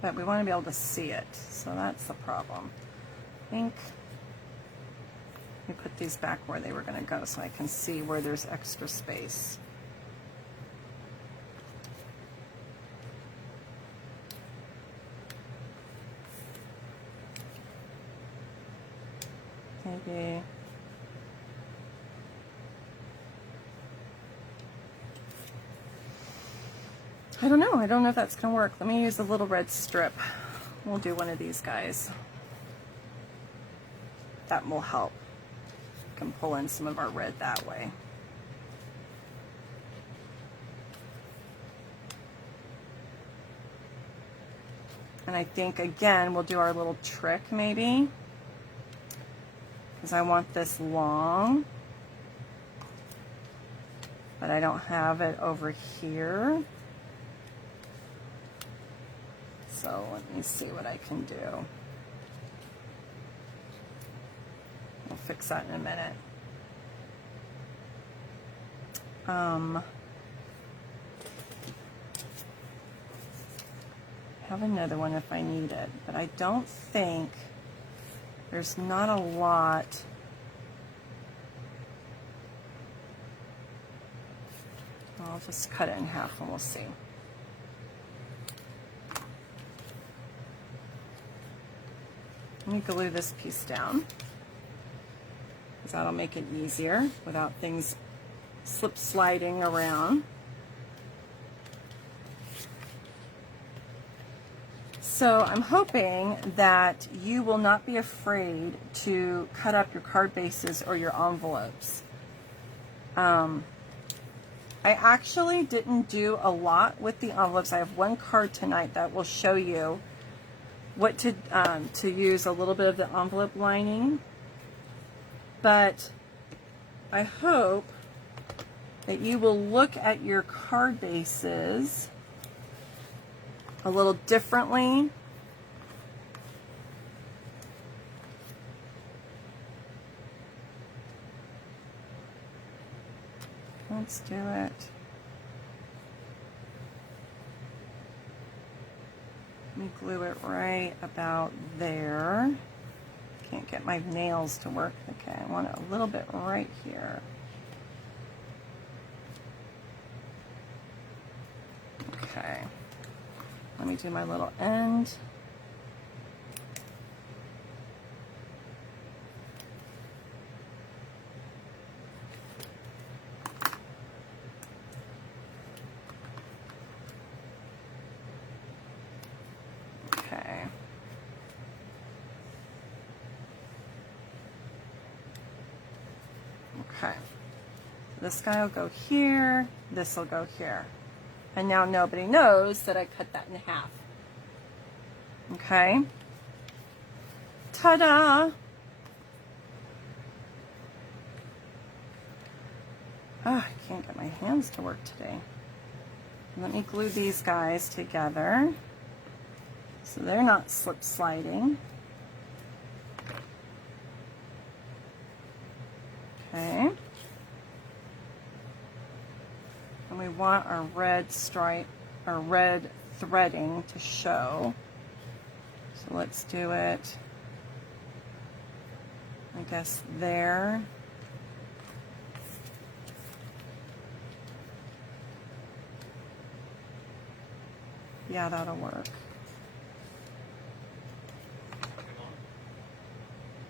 But we want to be able to see it, so that's the problem. I think let me put these back where they were going to go so I can see where there's extra space. Maybe I don't know. I don't know if that's going to work. Let me use a little red strip. We'll do one of these guys. That will help. We can pull in some of our red that way. And I think, again, we'll do our little trick maybe. Because I want this long. But I don't have it over here. So let me see what I can do. We'll fix that in a minute. Have another one if I need it, but I don't think there's not a lot. I'll just cut it in half and we'll see. Let me glue this piece down, because that'll make it easier without things slip sliding around. So I'm hoping that you will not be afraid to cut up your card bases or your envelopes. I actually didn't do a lot with the envelopes. I have one card tonight that will show you what to use a little bit of the envelope lining, but I hope that you will look at your card bases a little differently. Let's do it. Let me glue it right about there. Can't get my nails to work. Okay, I want it a little bit right here. Okay. Let me do my little end. Okay. Okay. This guy will go here. This will go here. And now nobody knows that I cut that in half. Okay. Ta-da! Oh, I can't get my hands to work today. Let me glue these guys together so they're not slip sliding. Okay. And we want our red stripe, our red threading to show. So let's do it like guess there. Yeah, that'll work.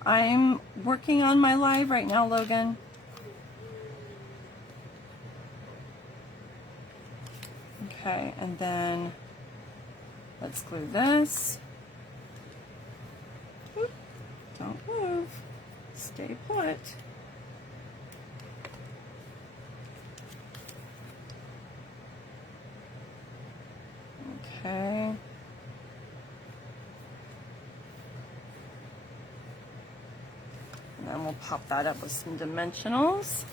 I'm working on my live right now, Logan. Okay, and then let's glue this. Oop, don't move. Stay put. Okay. And then we'll pop that up with some dimensionals.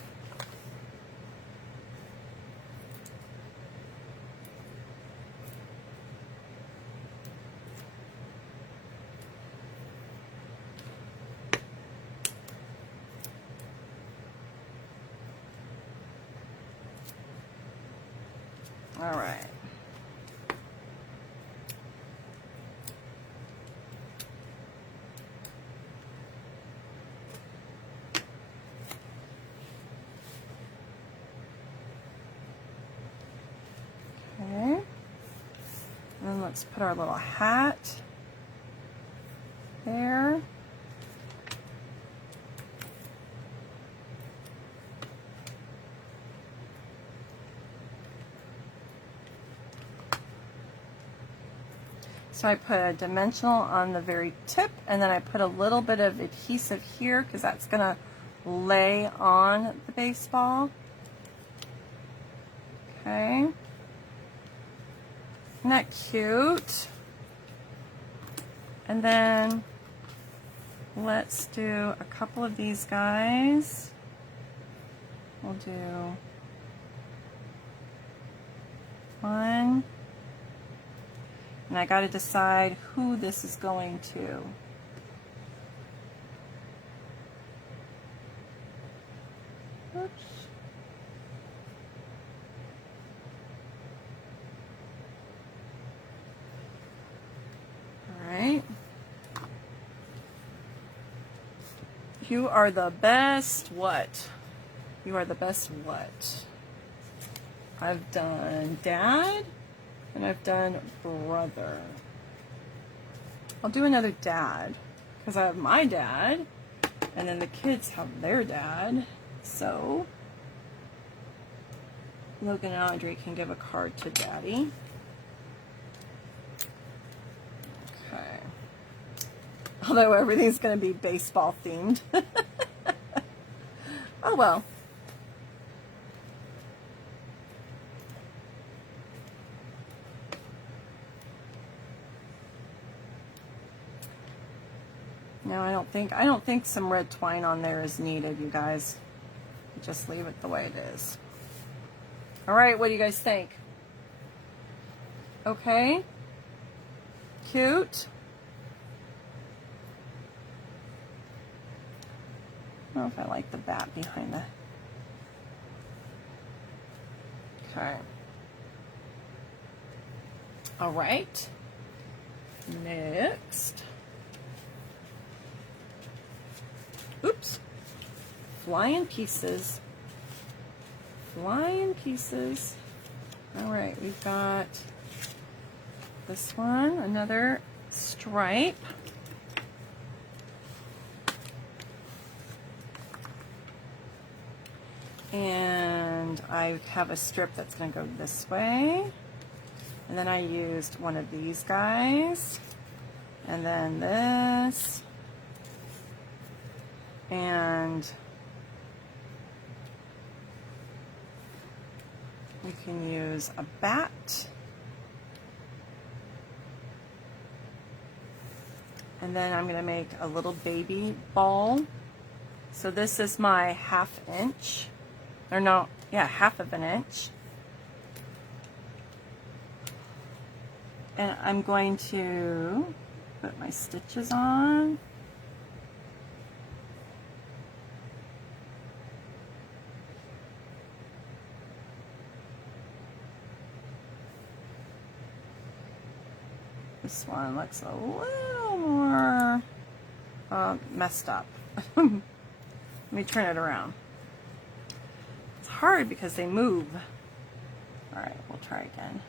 All right. Okay. And let's put our little hat there. So I put a dimensional on the very tip, and then I put a little bit of adhesive here because that's going to lay on the baseball. Okay. Isn't that cute? And then let's do a couple of these guys. We'll do one. And I got to decide who this is going to. Oops. All right. You are the best what? You are the best what? I've done dad. And I've done brother. I'll do another dad because I have my dad and then the kids have their dad. So Logan and Audrey can give a card to daddy. Okay. Although everything's going to be baseball themed. Oh well. No, I don't think some red twine on there is needed, you guys. Just leave it the way it is. All right, what do you guys think? Okay. Cute. I don't know if I like the bat behind the... Okay. All right. Next. Oops. Flying pieces. Flying pieces. All right, we've got this one, another stripe. And I have a strip that's going to go this way. And then I used one of these guys. And then this. And we can use a bat. And then I'm going to make a little baby ball. So this is my 1/2 inch. Or no, yeah, 1/2 inch. And I'm going to put my stitches on. This one looks a little more messed up. Let me turn it around. It's hard because they move. All right, we'll try again.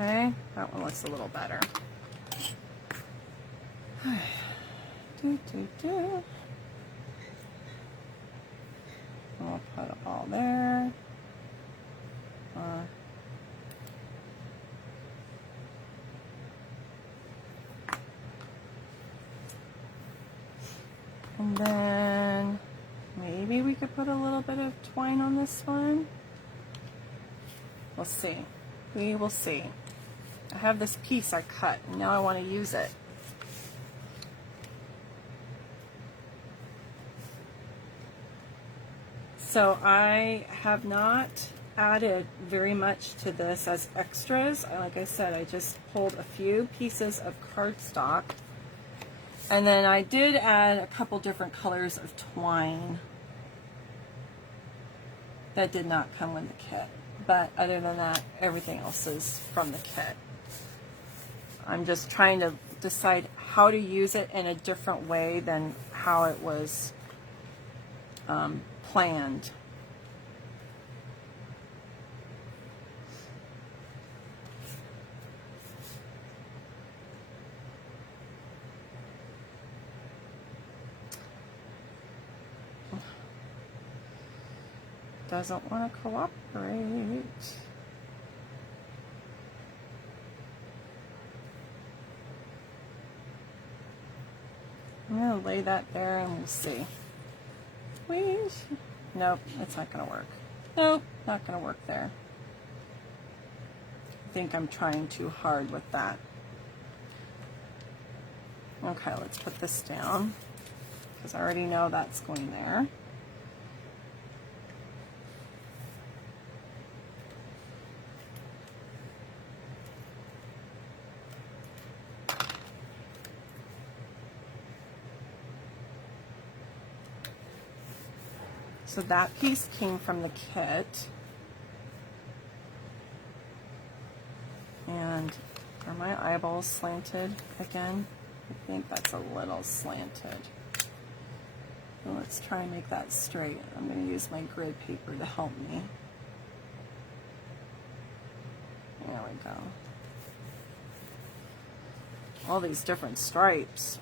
Okay, that one looks a little better. I'll put it all there. And then maybe we could put a little bit of twine on this one. We'll see. We will see. I have this piece I cut, and now I want to use it. So I have not added very much to this as extras. Like I said, I just pulled a few pieces of cardstock, and then I did add a couple different colors of twine that did not come with the kit. But other than that, everything else is from the kit. I'm just trying to decide how to use it in a different way than how it was planned. Doesn't want to cooperate. I'm going to lay that there and we'll see. Please. Nope, it's not going to work. Nope, not going to work there. I think I'm trying too hard with that. Okay, let's put this down because I already know that's going there. So that piece came from the kit. And are my eyeballs slanted again? I think that's a little slanted. So let's try and make that straight. I'm going to use my grid paper to help me. There we go. All these different stripes.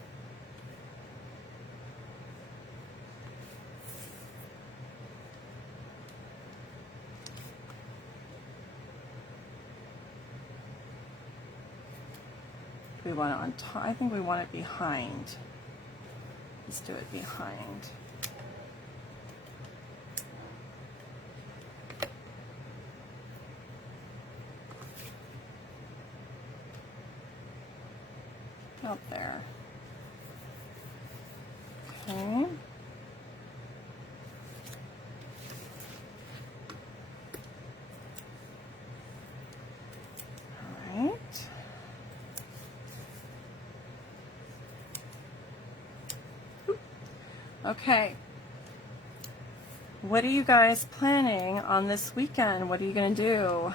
We want it on top. I think we want it behind. Let's do it behind. Up there. Okay. All right. Okay, what are you guys planning on this weekend? What are you going to do?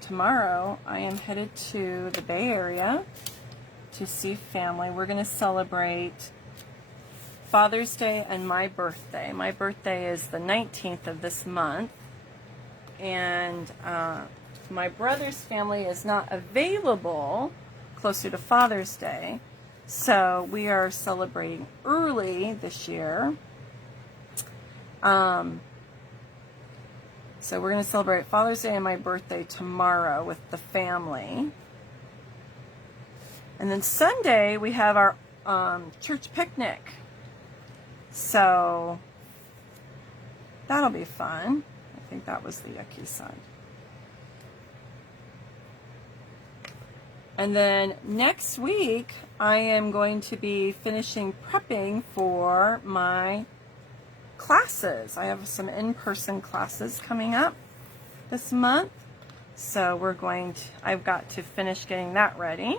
Tomorrow, I am headed to the Bay Area to see family. We're going to celebrate Father's Day and my birthday. My birthday is the 19th of this month, and my brother's family is not available closer to Father's Day. So we are celebrating early this year. So we're going to celebrate Father's Day and my birthday tomorrow with the family. And then Sunday we have our church picnic. So that'll be fun. I think that was the yucky side. And then next week, I am going to be finishing prepping for my classes. I have some in-person classes coming up this month. So I've got to finish getting that ready.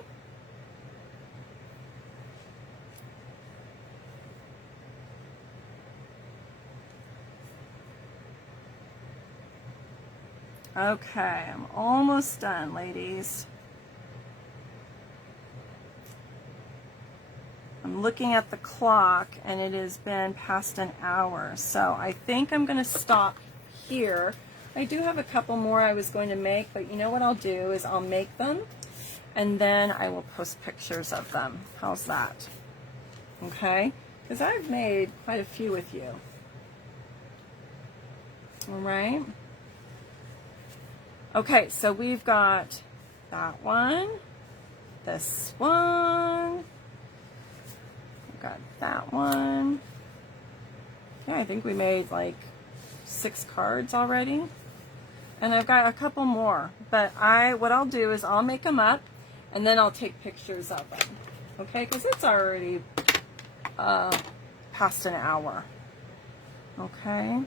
Okay, I'm almost done, ladies. I'm looking at the clock and it has been past an hour, so I think I'm going to stop here. I do have a couple more I was going to make, but you know what I'll do is I'll make them and then I will post pictures of them. How's that? Okay? Because I've made quite a few with you. All right? Okay, so we've got that one, this one, we've got that one. Yeah, I think we made like 6 cards already. And I've got a couple more, but what I'll do is I'll make them up and then I'll take pictures of them. Okay, because it's already past an hour. Okay,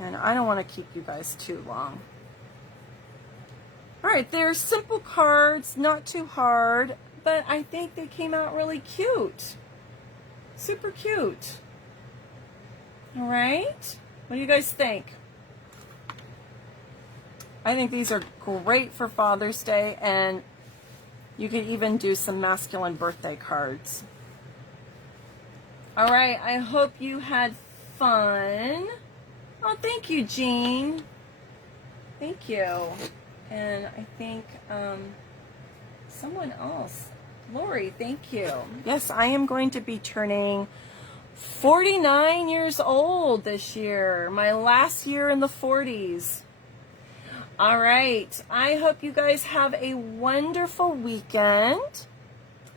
and I don't want to keep you guys too long. All right, they're simple cards, not too hard, but I think they came out really cute. Super cute. All right, what do you guys think? I think these are great for Father's Day, and you could even do some masculine birthday cards. All right, I hope you had fun. Oh, thank you, Jean. Thank you. And I think someone else, Lori, thank you. Yes, I am going to be turning 49 years old this year. My last year in the 40s. All right. I hope you guys have a wonderful weekend.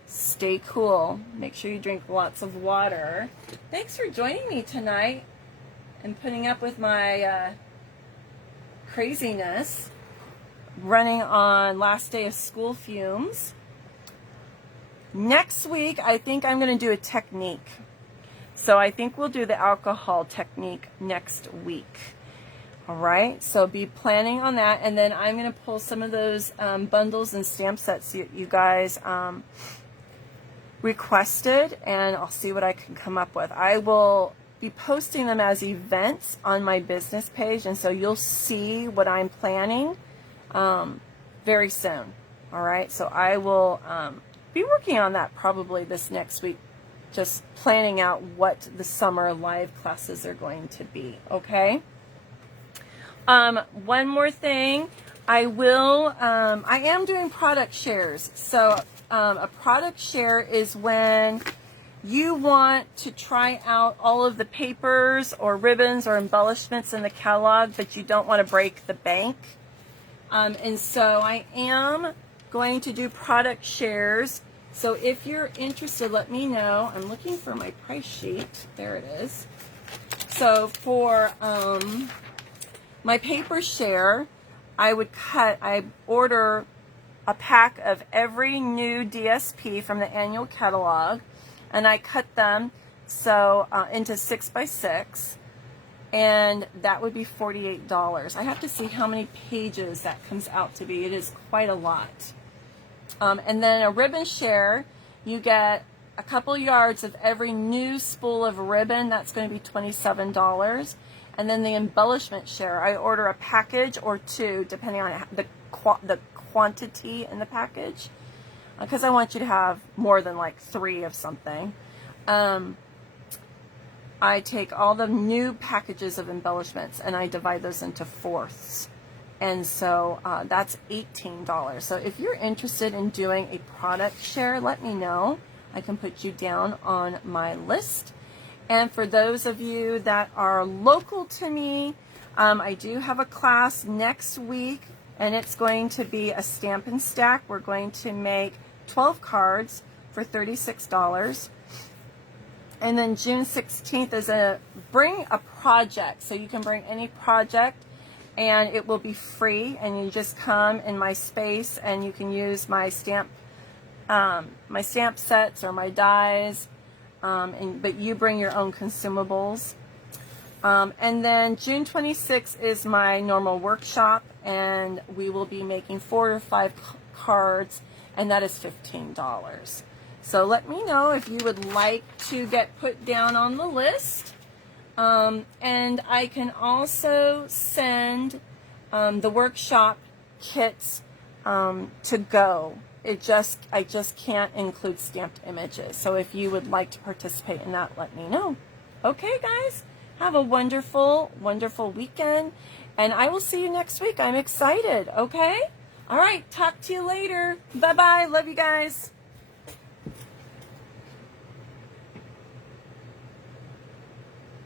Stay cool. Make sure you drink lots of water. Thanks for joining me tonight and putting up with my craziness. Running on last day of school fumes. Next week, I think I'm going to do a technique. So I think we'll do the alcohol technique next week. All right, so be planning on that. And then I'm going to pull some of those bundles and stamp sets you guys requested, and I'll see what I can come up with. I will be posting them as events on my business page, and so you'll see what I'm planning very soon. All right, so I will be working on that probably this next week, just planning out what the summer live classes are going to be. Okay. One more thing, I am doing product shares. So a product share is when you want to try out all of the papers or ribbons or embellishments in the catalog, but you don't want to break the bank. And so I am going to do product shares. So if you're interested, let me know. I'm looking for my price sheet. There it is. So for my paper share, I order a pack of every new DSP from the annual catalog, and I cut them so into 6x6. And that would be $48. I have to see how many pages that comes out to be. It is quite a lot. And then a ribbon share, you get a couple yards of every new spool of ribbon. That's going to be $27. And then the embellishment share, I order a package or two, depending on the quantity in the package, because I want you to have more than like 3 of something. I take all the new packages of embellishments and I divide those into fourths. And so that's $18. So if you're interested in doing a product share, let me know. I can put you down on my list. And for those of you that are local to me, I do have a class next week, and it's going to be a Stampin' Stack. We're going to make 12 cards for $36. And then June 16th is bring a project. So you can bring any project and it will be free, and you just come in my space and you can use my stamp sets or my dies, but you bring your own consumables. And then June 26th is my normal workshop, and we will be making 4 or 5 cards, and that is $15. So let me know if you would like to get put down on the list. And I can also send the workshop kits to go. I just can't include stamped images. So if you would like to participate in that, let me know. Okay, guys, have a wonderful, wonderful weekend, and I will see you next week. I'm excited, okay? All right, talk to you later. Bye-bye. Love you guys.